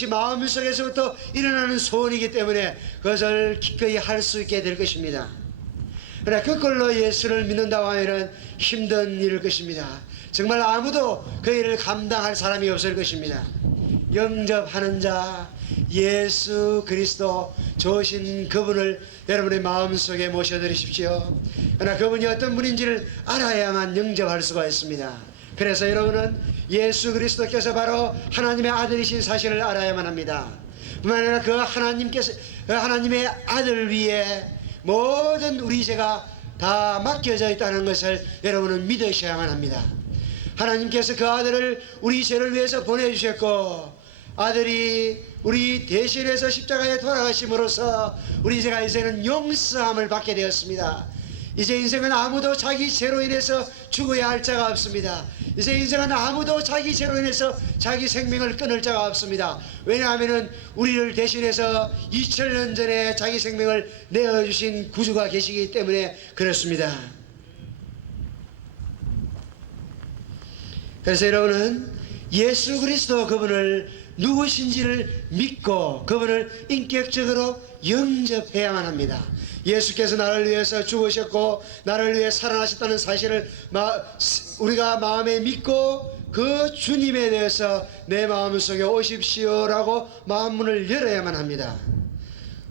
마음속에서부터 일어나는 소원이기 때문에 그것을 기꺼이 할 수 있게 될 것입니다. 그러나 그걸로 예수를 믿는다고 하면은 힘든 일일 것입니다. 정말 아무도 그 일을 감당할 사람이 없을 것입니다. 영접하는 자, 예수 그리스도 좋으신 그분을 여러분의 마음속에 모셔드리십시오. 그러나 그분이 어떤 분인지를 알아야만 영접할 수가 있습니다. 그래서 여러분은 예수 그리스도께서 바로 하나님의 아들이신 사실을 알아야만 합니다. 뿐만 아니라 그 하나님의 아들 위에 모든 우리 죄가 다 맡겨져 있다는 것을 여러분은 믿으셔야만 합니다. 하나님께서 그 아들을 우리 죄를 위해서 보내주셨고, 아들이 우리 대신해서 십자가에 돌아가심으로써 우리 죄가 이제는 용서함을 받게 되었습니다. 이제 인생은 아무도 자기 죄로 인해서 죽어야 할 자가 없습니다. 이제 인생은 아무도 자기 죄로 인해서 자기 생명을 끊을 자가 없습니다. 왜냐하면 우리를 대신해서 2000년 전에 자기 생명을 내어주신 구주가 계시기 때문에 그렇습니다. 그래서 여러분은 예수 그리스도 그분을 누구신지를 믿고 그분을 인격적으로 영접해야만 합니다. 예수께서 나를 위해서 죽으셨고 나를 위해 살아나셨다는 사실을 우리가 마음에 믿고 그 주님에 대해서 내 마음속에 오십시오라고 마음문을 열어야만 합니다.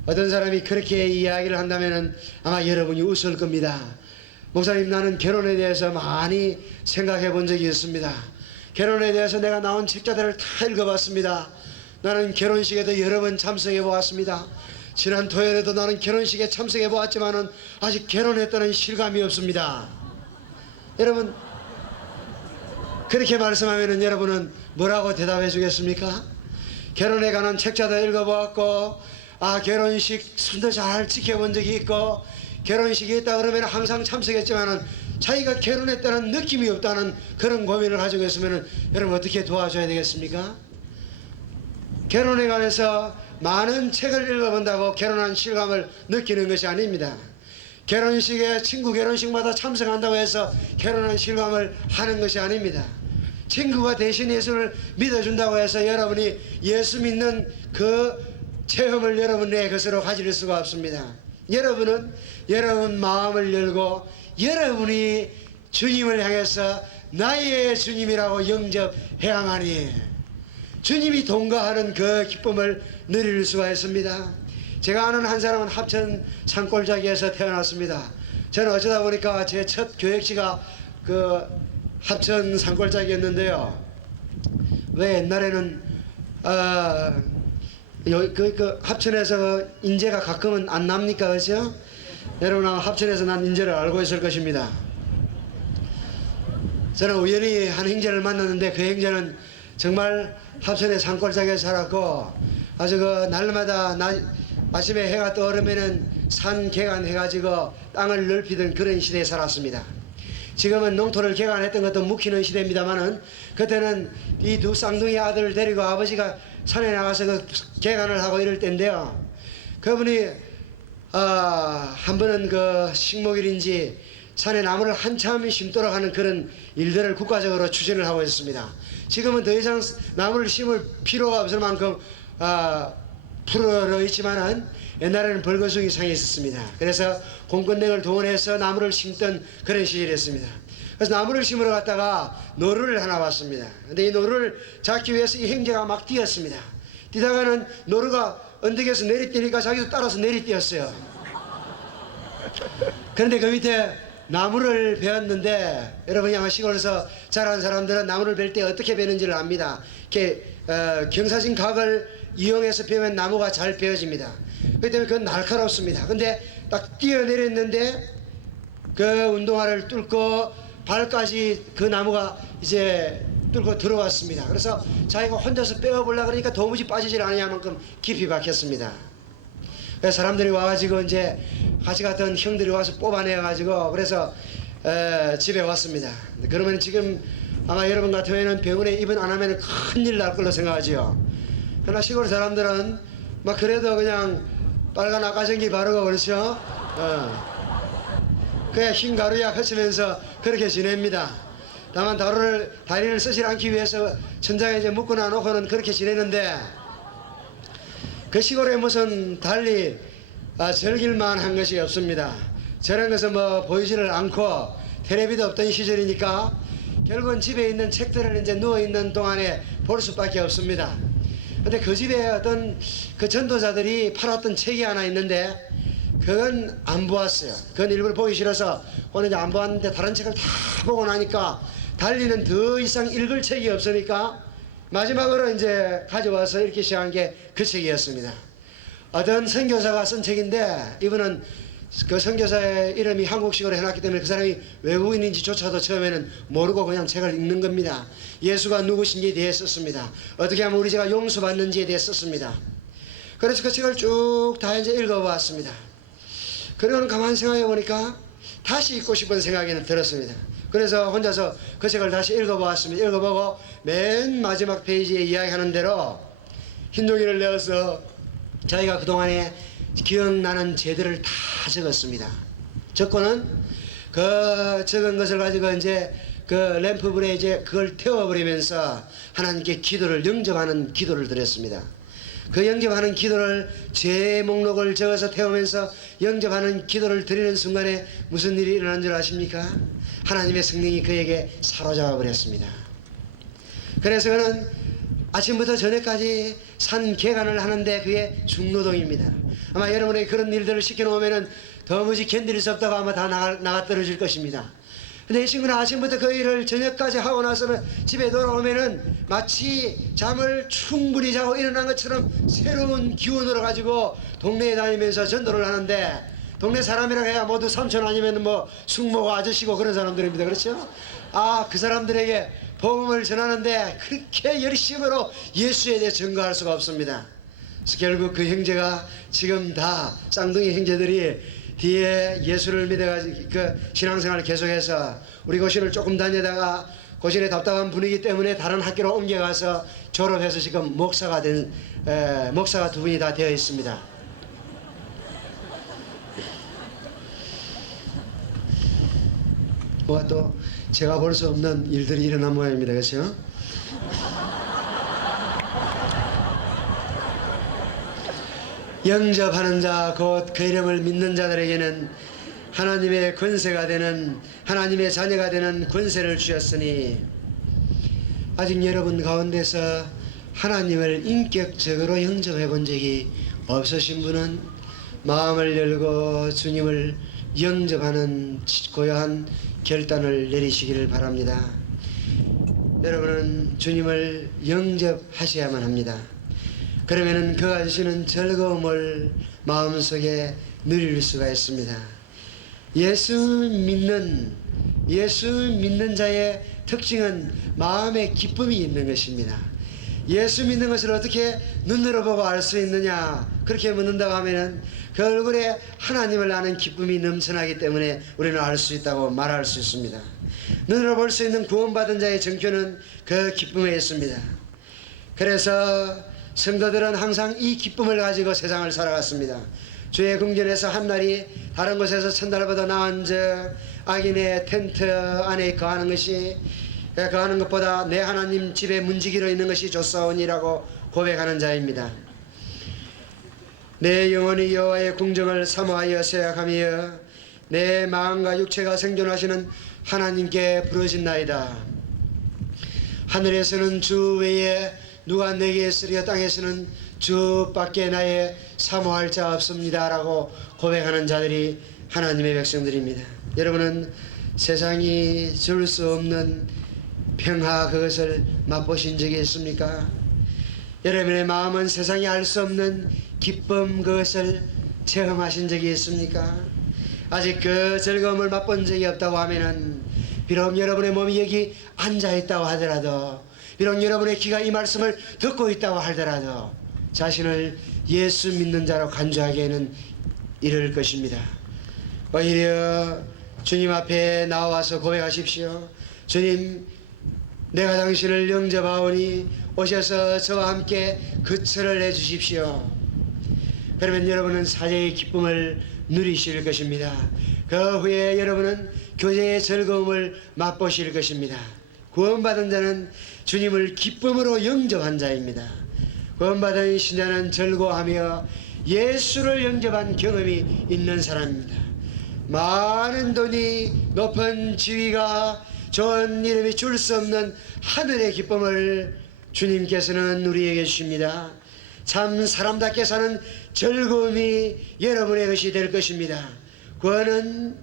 어떤 사람이 그렇게 이야기를 한다면 아마 여러분이 웃을 겁니다. 목사님, 나는 결혼에 대해서 많이 생각해 본 적이 있습니다. 결혼에 대해서 내가 나온 책자들을 다 읽어봤습니다. 나는 결혼식에도 여러 번 참석해 보았습니다. 지난 토요일에도 나는 결혼식에 참석해 보았지만은 아직 결혼했다는 실감이 없습니다. 여러분, 그렇게 말씀하면은 여러분은 뭐라고 대답해 주겠습니까? 결혼에 관한 책자도 읽어보았고, 결혼식 순도 잘 지켜본 적이 있고, 결혼식이 있다 그러면 항상 참석했지만은 자기가 결혼했다는 느낌이 없다는 그런 고민을 가지고 있으면은 여러분 어떻게 도와줘야 되겠습니까? 결혼에 관해서 많은 책을 읽어본다고 결혼한 실감을 느끼는 것이 아닙니다. 결혼식에 친구 결혼식마다 참석한다고 해서 결혼한 실감을 하는 것이 아닙니다. 친구가 대신 예수를 믿어준다고 해서 여러분이 예수 믿는 그 체험을 여러분의 것으로 가질 수가 없습니다. 여러분은 여러분 마음을 열고 여러분이 주님을 향해서 나의 주님이라고 영접해야만이 주님이 동거하는 그 기쁨을 누릴 수가 있습니다. 제가 아는 한 사람은 합천 산골짜기에서 태어났습니다. 저는 어쩌다 보니까 제 첫 교역지가 그 합천 산골짜기였는데요. 왜 옛날에는 그 합천에서 인재가 가끔은 안 납니까? 그렇죠? 여러분 아마 합천에서 난 인재를 알고 있을 것입니다. 저는 우연히 한 형제를 만났는데 그 형제는 정말 합천의 산골짜기에 살았고 아주 그 날마다 아침에 해가 떠오르면은 산 개간해가지고 땅을 넓히던 그런 시대에 살았습니다. 지금은 농토를 개간했던 것도 묵히는 시대입니다만은 그때는 이 두 쌍둥이 아들을 데리고 아버지가 산에 나가서 그 개간을 하고 이럴 때인데요. 그분이 한 번은 그 식목일인지 산에 나무를 한참 심도록 하는 그런 일들을 국가적으로 추진을 하고 있습니다. 지금은 더 이상 나무를 심을 필요가 없을 만큼 풀어 있지만은 옛날에는 벌거숭이 상이 있었습니다. 그래서 공권력을 동원해서 나무를 심던 그런 시절이었습니다. 그래서 나무를 심으러 갔다가 노루를 하나 봤습니다. 근데 이 노루를 잡기 위해서 이 형제가 막 뛰었습니다. 뛰다가는 노루가 언덕에서 내리뛰니까 자기도 따라서 내리뛰었어요. 그런데 그 밑에 나무를 베었는데 여러분이 아마 시골에서 자란 사람들은 나무를 벨 때 어떻게 베는지를 압니다. 이렇게 경사진 각을 이용해서 베면 나무가 잘 베어집니다. 그렇기 때문에 그건 날카롭습니다. 근데 딱 뛰어내렸는데 그 운동화를 뚫고 발까지 그 나무가 이제 뚫고 들어왔습니다. 그래서 자기가 혼자서 빼어보려고 그러니까 도무지 빠지질 않으냐만큼 깊이 박혔습니다. 그래서 사람들이 와가지고 이제 같이 갔던 형들이 와서 뽑아내가지고 그래서 집에 왔습니다. 그러면 지금 아마 여러분 같으면 병원에 입원 안 하면 큰일 날 걸로 생각하지요. 그러나 시골 사람들은 막 그래도 그냥 빨간 아까전기 바르고 그렇죠. 그냥 흰 가루약 흩으면서 그렇게 지냅니다. 다만 다리를 쓰지 않기 위해서 천장에 이제 묶어놔 놓고는 그렇게 지내는데 그 시골에 무슨 달리 즐길만 한 것이 없습니다. 저런 것은 뭐 보이지를 않고 텔레비도 없던 시절이니까 결국은 집에 있는 책들을 이제 누워있는 동안에 볼 수밖에 없습니다. 근데 그 집에 어떤 그 전도자들이 팔았던 책이 하나 있는데 그건 안 보았어요. 그건 일부러 보기 싫어서 오늘 이제 안 보았는데 다른 책을 다 보고 나니까 달리는 더 이상 읽을 책이 없으니까 마지막으로 이제 가져와서 읽기 시작한 게 그 책이었습니다. 어떤 선교사가 쓴 책인데 이분은 그 선교사의 이름이 한국식으로 해놨기 때문에 그 사람이 외국인인지조차도 처음에는 모르고 그냥 책을 읽는 겁니다. 예수가 누구신지에 대해 썼습니다. 어떻게 하면 우리 죄가 용서받는지에 대해 썼습니다. 그래서 그 책을 쭉 다 이제 읽어보았습니다. 그리고는 가만히 생각해 보니까 다시 읽고 싶은 생각이 들었습니다. 그래서 혼자서 그 책을 다시 읽어보았습니다. 읽어보고 맨 마지막 페이지에 이야기하는 대로 흰종이를 내어서 자기가 그동안에 기억나는 죄들을 다 적었습니다. 적고는 그 적은 것을 가지고 이제 그 램프불에 이제 그걸 태워버리면서 하나님께 기도를 영접하는 기도를 드렸습니다. 그 영접하는 기도를 죄 목록을 적어서 태우면서 영접하는 기도를 드리는 순간에 무슨 일이 일어난 줄 아십니까? 하나님의 성령이 그에게 사로잡아 버렸습니다. 그래서 그는 아침부터 저녁까지 산 개간을 하는데 그게 중노동입니다. 아마 여러분에게 그런 일들을 시켜놓으면 도무지 견딜 수 없다고 아마 다 나가 떨어질 것입니다. 근데 이 친구는 아침부터 그 일을 저녁까지 하고 나서는 집에 돌아오면은 마치 잠을 충분히 자고 일어난 것처럼 새로운 기운으로 가지고 동네에 다니면서 전도를 하는데, 동네 사람이라고 해야 모두 삼촌 아니면 뭐 숙모고 아저씨고 그런 사람들입니다. 그렇죠? 그 사람들에게 복음을 전하는데 그렇게 열심으로 예수에 대해 증거할 수가 없습니다. 그래서 결국 그 형제가 지금 다 쌍둥이 형제들이 뒤에 예수를 믿어가지고 그 신앙생활을 계속해서 우리 고신을 조금 다니다가 고신의 답답한 분위기 때문에 다른 학교로 옮겨가서 졸업해서 지금 목사가 두 분이 다 되어 있습니다. 뭐가 또 제가 볼 수 없는 일들이 일어난 모양입니다. 그렇죠? 영접하는 자, 곧 그 이름을 믿는 자들에게는 하나님의 권세가 되는, 하나님의 자녀가 되는 권세를 주셨으니, 아직 여러분 가운데서 하나님을 인격적으로 영접해 본 적이 없으신 분은 마음을 열고 주님을 영접하는 고요한 결단을 내리시기를 바랍니다. 여러분은 주님을 영접하셔야만 합니다. 그러면은 그가 주시는 즐거움을 마음속에 누릴 수가 있습니다. 예수 믿는 자의 특징은 마음에 기쁨이 있는 것입니다. 예수 믿는 것을 어떻게 눈으로 보고 알 수 있느냐, 그렇게 묻는다고 하면은 그 얼굴에 하나님을 아는 기쁨이 넘쳐나기 때문에 우리는 알 수 있다고 말할 수 있습니다. 눈으로 볼 수 있는 구원받은 자의 정표는 그 기쁨에 있습니다. 그래서 성도들은 항상 이 기쁨을 가지고 세상을 살아갔습니다. 주의 궁전에서 한날이 다른 곳에서 첫날보다 나은 즉 악인의 텐트 안에 거하는 것보다 내 하나님 집에 문지기로 있는 것이 좋사오니라고 고백하는 자입니다. 내 영혼이 여호와의 궁정을 사모하여 생각하며 내 마음과 육체가 생존하시는 하나님께 부르짖나이다. 하늘에서는 주 외에 누가 내게 있으리요, 땅에서는 주밖에 나의 사모할 자 없습니다 라고 고백하는 자들이 하나님의 백성들입니다. 여러분은 세상이 줄 수 없는 평화, 그것을 맛보신 적이 있습니까? 여러분의 마음은 세상이 알 수 없는 기쁨, 그것을 체험하신 적이 있습니까? 아직 그 즐거움을 맛본 적이 없다고 하면은, 비록 여러분의 몸이 여기 앉아있다고 하더라도, 비록 여러분의 귀가 이 말씀을 듣고 있다고 하더라도 자신을 예수 믿는 자로 간주하기에는 이를 것입니다. 오히려 주님 앞에 나와서 고백하십시오. 주님, 내가 당신을 영접하오니 오셔서 저와 함께 거처를 해주십시오. 그러면 여러분은 사제의 기쁨을 누리실 것입니다. 그 후에 여러분은 교제의 즐거움을 맛보실 것입니다. 구원받은 자는 주님을 기쁨으로 영접한 자입니다. 구원받은 신자는 즐거워하며 예수를 영접한 경험이 있는 사람입니다. 많은 돈이, 높은 지위가, 좋은 이름이 줄 수 없는 하늘의 기쁨을 주님께서는 우리에게 주십니다. 참 사람답게 사는 즐거움이 여러분의 것이 될 것입니다. 구원의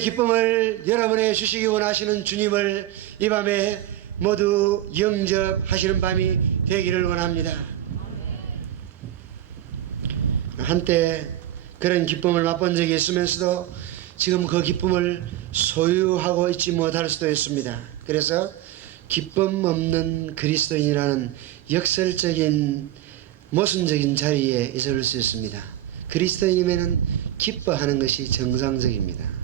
기쁨을 여러분에게 주시기 원하시는 주님을 이 밤에 모두 영접하시는 밤이 되기를 원합니다. 한때 그런 기쁨을 맛본 적이 있으면서도 지금 그 기쁨을 소유하고 있지 못할 수도 있습니다. 그래서 기쁨 없는 그리스도인이라는 역설적인 모순적인 자리에 있을 수 있습니다. 그리스도인이면 기뻐하는 것이 정상적입니다.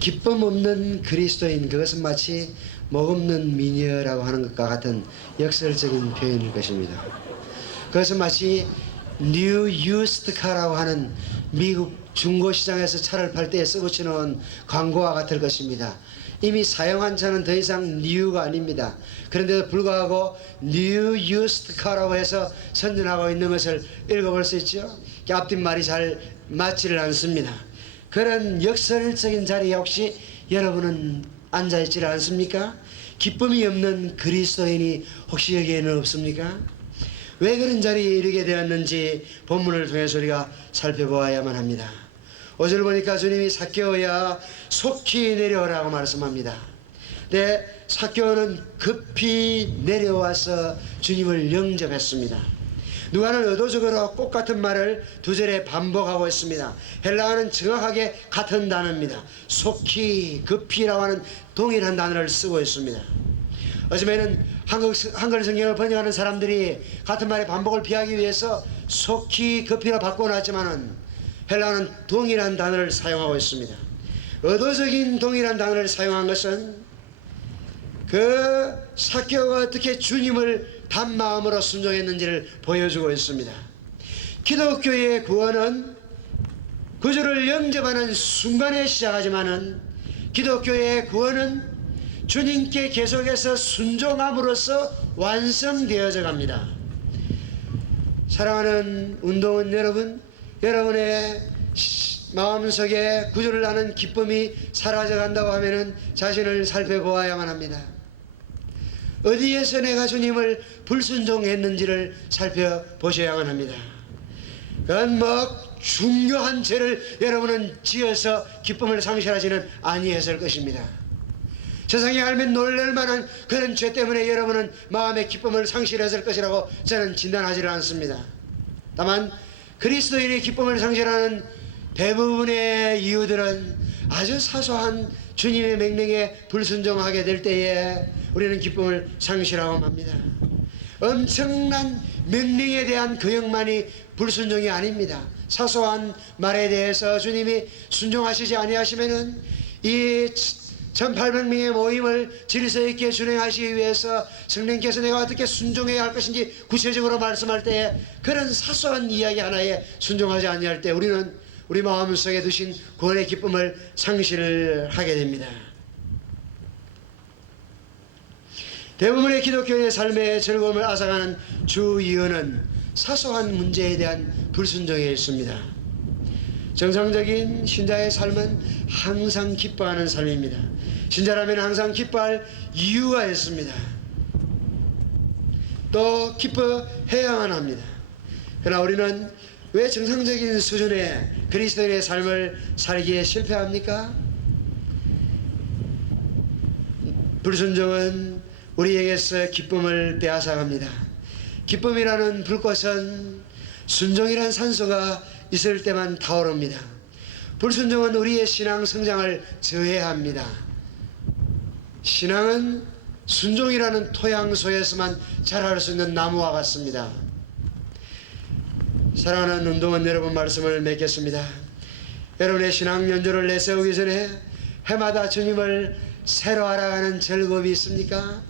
기쁨 없는 그리스도인, 그것은 마치 목 없는 미녀라고 하는 것과 같은 역설적인 표현일 것입니다. 그것은 마치 뉴 유스트 카라고 하는 미국 중고시장에서 차를 팔 때 써붙여 놓은 광고와 같을 것입니다. 이미 사용한 차는 더 이상 뉴가 아닙니다. 그런데도 불구하고 뉴 유스트 카라고 해서 선전하고 있는 것을 읽어볼 수 있죠. 앞뒷말이 잘 맞지를 않습니다. 그런 역설적인 자리에 혹시 여러분은 앉아있지를 않습니까? 기쁨이 없는 그리스도인이 혹시 여기에는 없습니까? 왜 그런 자리에 이르게 되었는지 본문을 통해서 우리가 살펴보아야만 합니다. 5절 보니까 주님이 삭개오야 속히 내려오라고 말씀합니다. 네, 삭개오는 급히 내려와서 주님을 영접했습니다. 누가는 의도적으로 똑같은 말을 두 절에 반복하고 있습니다. 헬라어는 정확하게 같은 단어입니다. 속히, 급히라고 하는 동일한 단어를 쓰고 있습니다. 요즘에는 한글 성경을 번역하는 사람들이 같은 말의 반복을 피하기 위해서 속히, 급히로 바꿔놨지만은 헬라어는 동일한 단어를 사용하고 있습니다. 의도적인 동일한 단어를 사용한 것은 그 삭개오가 어떻게 주님을 단마음으로 순종했는지를 보여주고 있습니다. 기독교의 구원은 구주를 영접하는 순간에 시작하지만은 기독교의 구원은 주님께 계속해서 순종함으로써 완성되어져 갑니다. 사랑하는 운동원 여러분, 여러분의 마음속에 구주를 아는 기쁨이 사라져 간다고 하면은 자신을 살펴보아야만 합니다. 어디에서 내가 주님을 불순종했는지를 살펴보셔야만 합니다. 그건 중요한 죄를 여러분은 지어서 기쁨을 상실하지는 아니했을 것입니다. 세상에 알면 놀랄 만한 그런 죄 때문에 여러분은 마음의 기쁨을 상실했을 것이라고 저는 진단하지를 않습니다. 다만 그리스도인의 기쁨을 상실하는 대부분의 이유들은 아주 사소한 주님의 명령에 불순종하게 될 때에 우리는 기쁨을 상실하고 맙니다. 엄청난 명령에 대한 거역만이 불순종이 아닙니다. 사소한 말에 대해서 주님이 순종하시지 아니하시면은 이 1800명의 모임을 질서 있게 준행하시기 위해서 성령께서 내가 어떻게 순종해야 할 것인지 구체적으로 말씀할 때에 그런 사소한 이야기 하나에 순종하지 아니할 때 우리는 우리 마음속에 두신 구원의 기쁨을 상실하게 됩니다. 대부분의 기독교의 삶의 즐거움을 앗아가는 주 이유는 사소한 문제에 대한 불순종에 있습니다. 정상적인 신자의 삶은 항상 기뻐하는 삶입니다. 신자라면 항상 기뻐할 이유가 있습니다. 또 기뻐해야만 합니다. 그러나 우리는 왜 정상적인 수준의 그리스도인의 삶을 살기에 실패합니까? 불순종은 우리에게서 기쁨을 빼앗아갑니다. 기쁨이라는 불꽃은 순종이라는 산소가 있을 때만 타오릅니다. 불순종은 우리의 신앙 성장을 저해합니다. 신앙은 순종이라는 토양소에서만 자랄 수 있는 나무와 같습니다. 사랑하는 운동원 여러분, 말씀을 맺겠습니다. 여러분의 신앙 연주를 내세우기 전에 해마다 주님을 새로 알아가는 즐거움이 있습니까?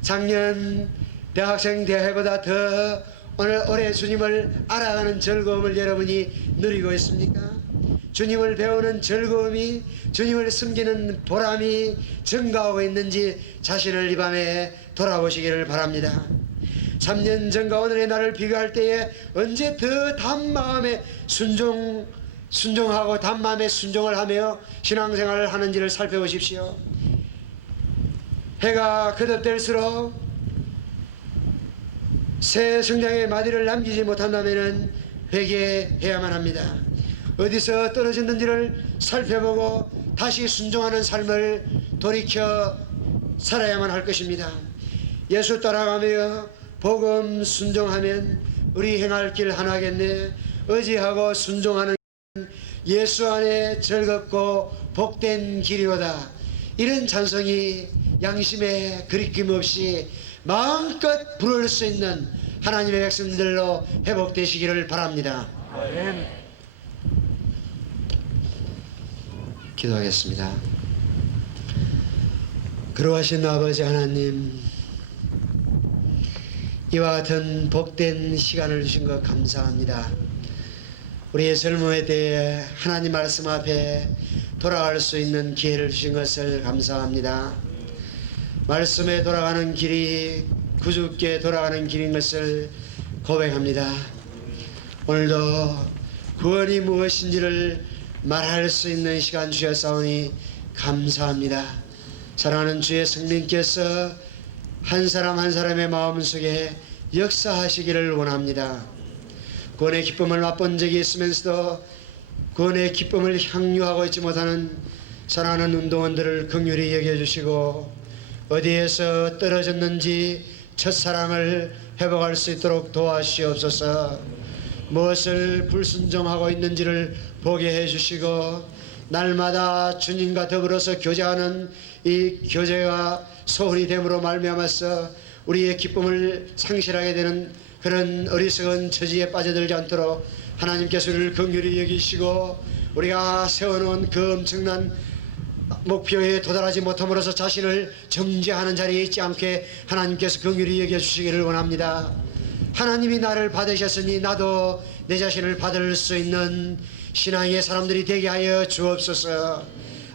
작년 대학생 대회보다 더 올해 주님을 알아가는 즐거움을 여러분이 누리고 있습니까? 주님을 배우는 즐거움이, 주님을 섬기는 보람이 증가하고 있는지 자신을 이 밤에 돌아보시기를 바랍니다. 3년 전과 오늘의 나를 비교할 때에 언제 더 단마음에 순종하고 단마음에 순종을 하며 신앙생활을 하는지를 살펴보십시오. 해가 거듭될수록 새 성장의 마디를 남기지 못한다면 회개해야만 합니다. 어디서 떨어졌는지를 살펴보고 다시 순종하는 삶을 돌이켜 살아야만 할 것입니다. 예수 따라가며 복음 순종하면 우리 행할 길 하나겠네. 의지하고 순종하는 예수 안에 즐겁고 복된 길이로다. 이런 찬송이 양심에 그리낌 없이 마음껏 부를 수 있는 하나님의 백성들로 회복되시기를 바랍니다. 아멘. 기도하겠습니다. 그러하신 아버지 하나님, 이와 같은 복된 시간을 주신 것 감사합니다. 우리의 젊음에 대해 하나님 말씀 앞에 돌아갈 수 있는 기회를 주신 것을 감사합니다. 말씀에 돌아가는 길이 구주께 돌아가는 길인 것을 고백합니다. 오늘도 구원이 무엇인지를 말할 수 있는 시간 주셨사오니 감사합니다. 사랑하는 주의 성령께서 한 사람 한 사람의 마음속에 역사하시기를 원합니다. 구원의 기쁨을 맛본 적이 있으면서도 구원의 기쁨을 향유하고 있지 못하는 사랑하는 운동원들을 긍휼히 여겨주시고 어디에서 떨어졌는지 첫사랑을 회복할 수 있도록 도와주시옵소서. 무엇을 불순종하고 있는지를 보게 해주시고 날마다 주님과 더불어서 교제하는 이 교제가 소홀히 됨으로 말미암아서 우리의 기쁨을 상실하게 되는 그런 어리석은 처지에 빠져들지 않도록 하나님께서 우리를 긍휼히 여기시고 우리가 세워놓은 그 엄청난 목표에 도달하지 못함으로써 자신을 정죄하는 자리에 있지 않게 하나님께서 긍휼히 여겨주시기를 원합니다. 하나님이 나를 받으셨으니 나도 내 자신을 받을 수 있는 신앙의 사람들이 되게 하여 주옵소서.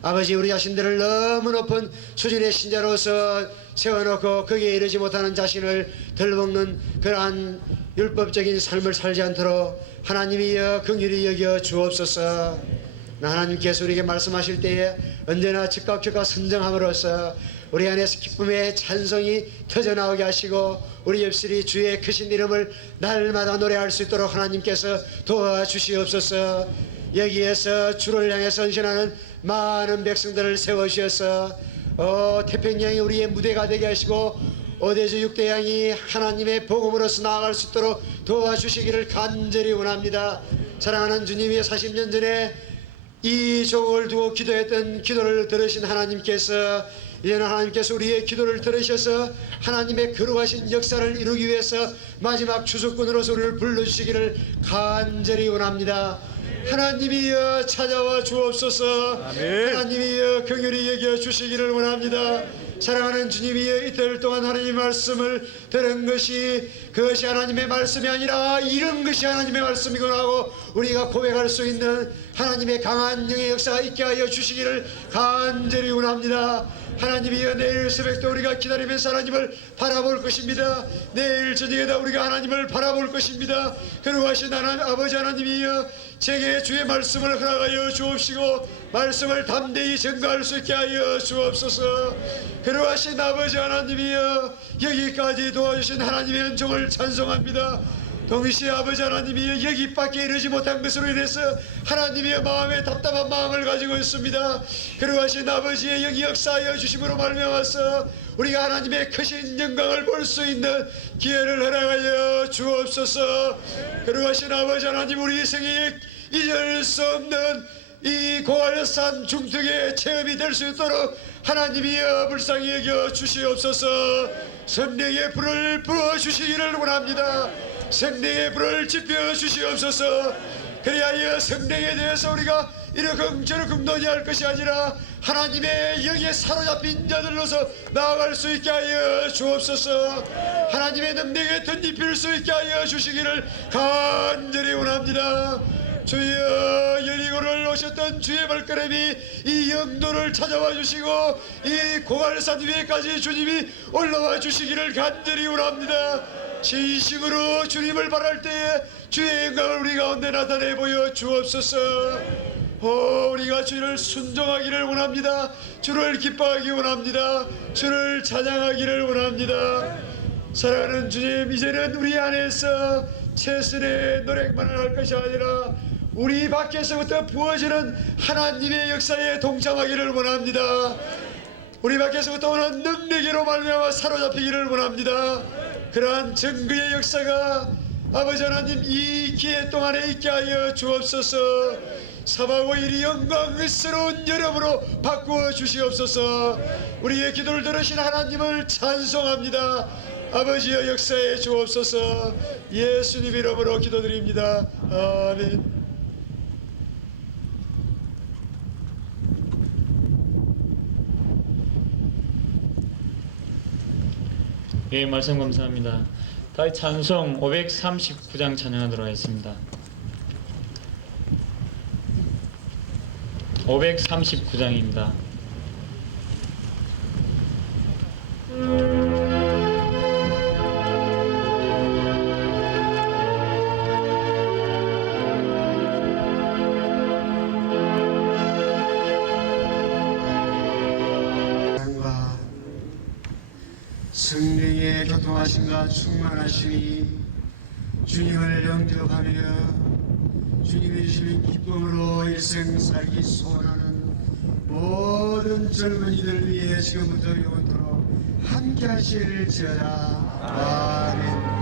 아버지, 우리 자신들을 너무 높은 수준의 신자로서 세워놓고 거기에 이르지 못하는 자신을 덜먹는 그러한 율법적인 삶을 살지 않도록 하나님이여 긍휼히 여겨 주옵소서. 하나님께서 우리에게 말씀하실 때에 언제나 즉각 선정함으로써 우리 안에서 기쁨의 찬송이 터져나오게 하시고 우리 입술이 주의 크신 이름을 날마다 노래할 수 있도록 하나님께서 도와주시옵소서. 여기에서 주를 향해 선신하는 많은 백성들을 세우셔서 태평양이 우리의 무대가 되게 하시고 오대주 육대양이 하나님의 복음으로서 나아갈 수 있도록 도와주시기를 간절히 원합니다. 사랑하는 주님이 40년 전에 이 종을 두고 기도했던 기도를 들으신 하나님께서 이제는 하나님께서 우리의 기도를 들으셔서 하나님의 거룩하신 역사를 이루기 위해서 마지막 주석군으로서 우리를 불러주시기를 간절히 원합니다. 하나님이여 찾아와 주옵소서. 아멘. 하나님이여 긍휼히 여겨 주시기를 원합니다. 사랑하는 주님이여 이틀 동안 하나님의 말씀을 들은 것이 그것이 하나님의 말씀이 아니라 이런 것이 하나님의 말씀이구나 하고 우리가 고백할 수 있는 하나님의 강한 영의 역사가 있게 하여 주시기를 간절히 원합니다. 하나님이여 내일 새벽도 우리가 기다리면서 하나님을 바라볼 것입니다. 내일 저녁에도 우리가 하나님을 바라볼 것입니다. 그러하신 하나님 아버지 하나님이여 제게 주의 말씀을 허락하여 주옵시고 말씀을 담대히 전가할 수 있게 하여 주옵소서. 그러하신 아버지 하나님이여 여기까지 도와주신 하나님의 은총을 찬송합니다. 동시에 아버지 하나님이 여기밖에 이르지 못한 것으로 인해서 하나님의 마음에 답답한 마음을 가지고 있습니다. 그러하신 아버지의 여기 역사하여 주심으로 말미암아서 우리가 하나님의 크신 영광을 볼 수 있는 기회를 허락하여 주옵소서. 그러하신 아버지 하나님 우리 생에 잊을 수 없는 이 고갈산 중턱의 체험이 될 수 있도록 하나님이여 불쌍히 여겨 주시옵소서. 성령의 불을 부어주시기를 원합니다. 성령의 불을 지펴 주시옵소서. 그리하여 성령에 대해서 우리가 이러쿵 저러쿵 논의할 것이 아니라 하나님의 영에 사로잡힌 자들로서 나아갈 수 있게 하여 주옵소서. 하나님의 능력에 덧입힐 수 있게 하여 주시기를 간절히 원합니다. 주여 여리고를 오셨던 주의 발걸음이 이 영도를 찾아와 주시고 이 고갈산 위에까지 주님이 올라와 주시기를 간절히 원합니다. 진심으로 주님을 바랄 때에 주의 영광을 우리 가운데 나타내 보여 주옵소서. 우리가 주를 순종하기를 원합니다. 주를 기뻐하기 원합니다. 주를 찬양하기를 원합니다. 사랑하는 주님, 이제는 우리 안에서 최선의 노력만을 할 것이 아니라 우리 밖에서부터 부어지는 하나님의 역사에 동참하기를 원합니다. 우리 밖에서부터 오는 능력으로 말미암아 사로잡히기를 원합니다. 그러한 증거의 역사가 아버지 하나님 이 기회 동안에 있게 하여 주옵소서. 사바고 이리 영광스러운 여러분으로 바꾸어 주시옵소서. 우리의 기도를 들으신 하나님을 찬송합니다. 아버지여 역사해 주옵소서. 예수님 이름으로 기도드립니다. 아멘. 예, 말씀 감사합니다. 다시 찬송 539장 찬양하도록 하겠습니다. 539장입니다. 교통하심과 충만하심이 주님을 영접하며 주님이 주시는 기쁨으로 일생 살기 소원하는 모든 젊은이들 위해 지금부터 영원토록 함께 하실지어다. 아멘.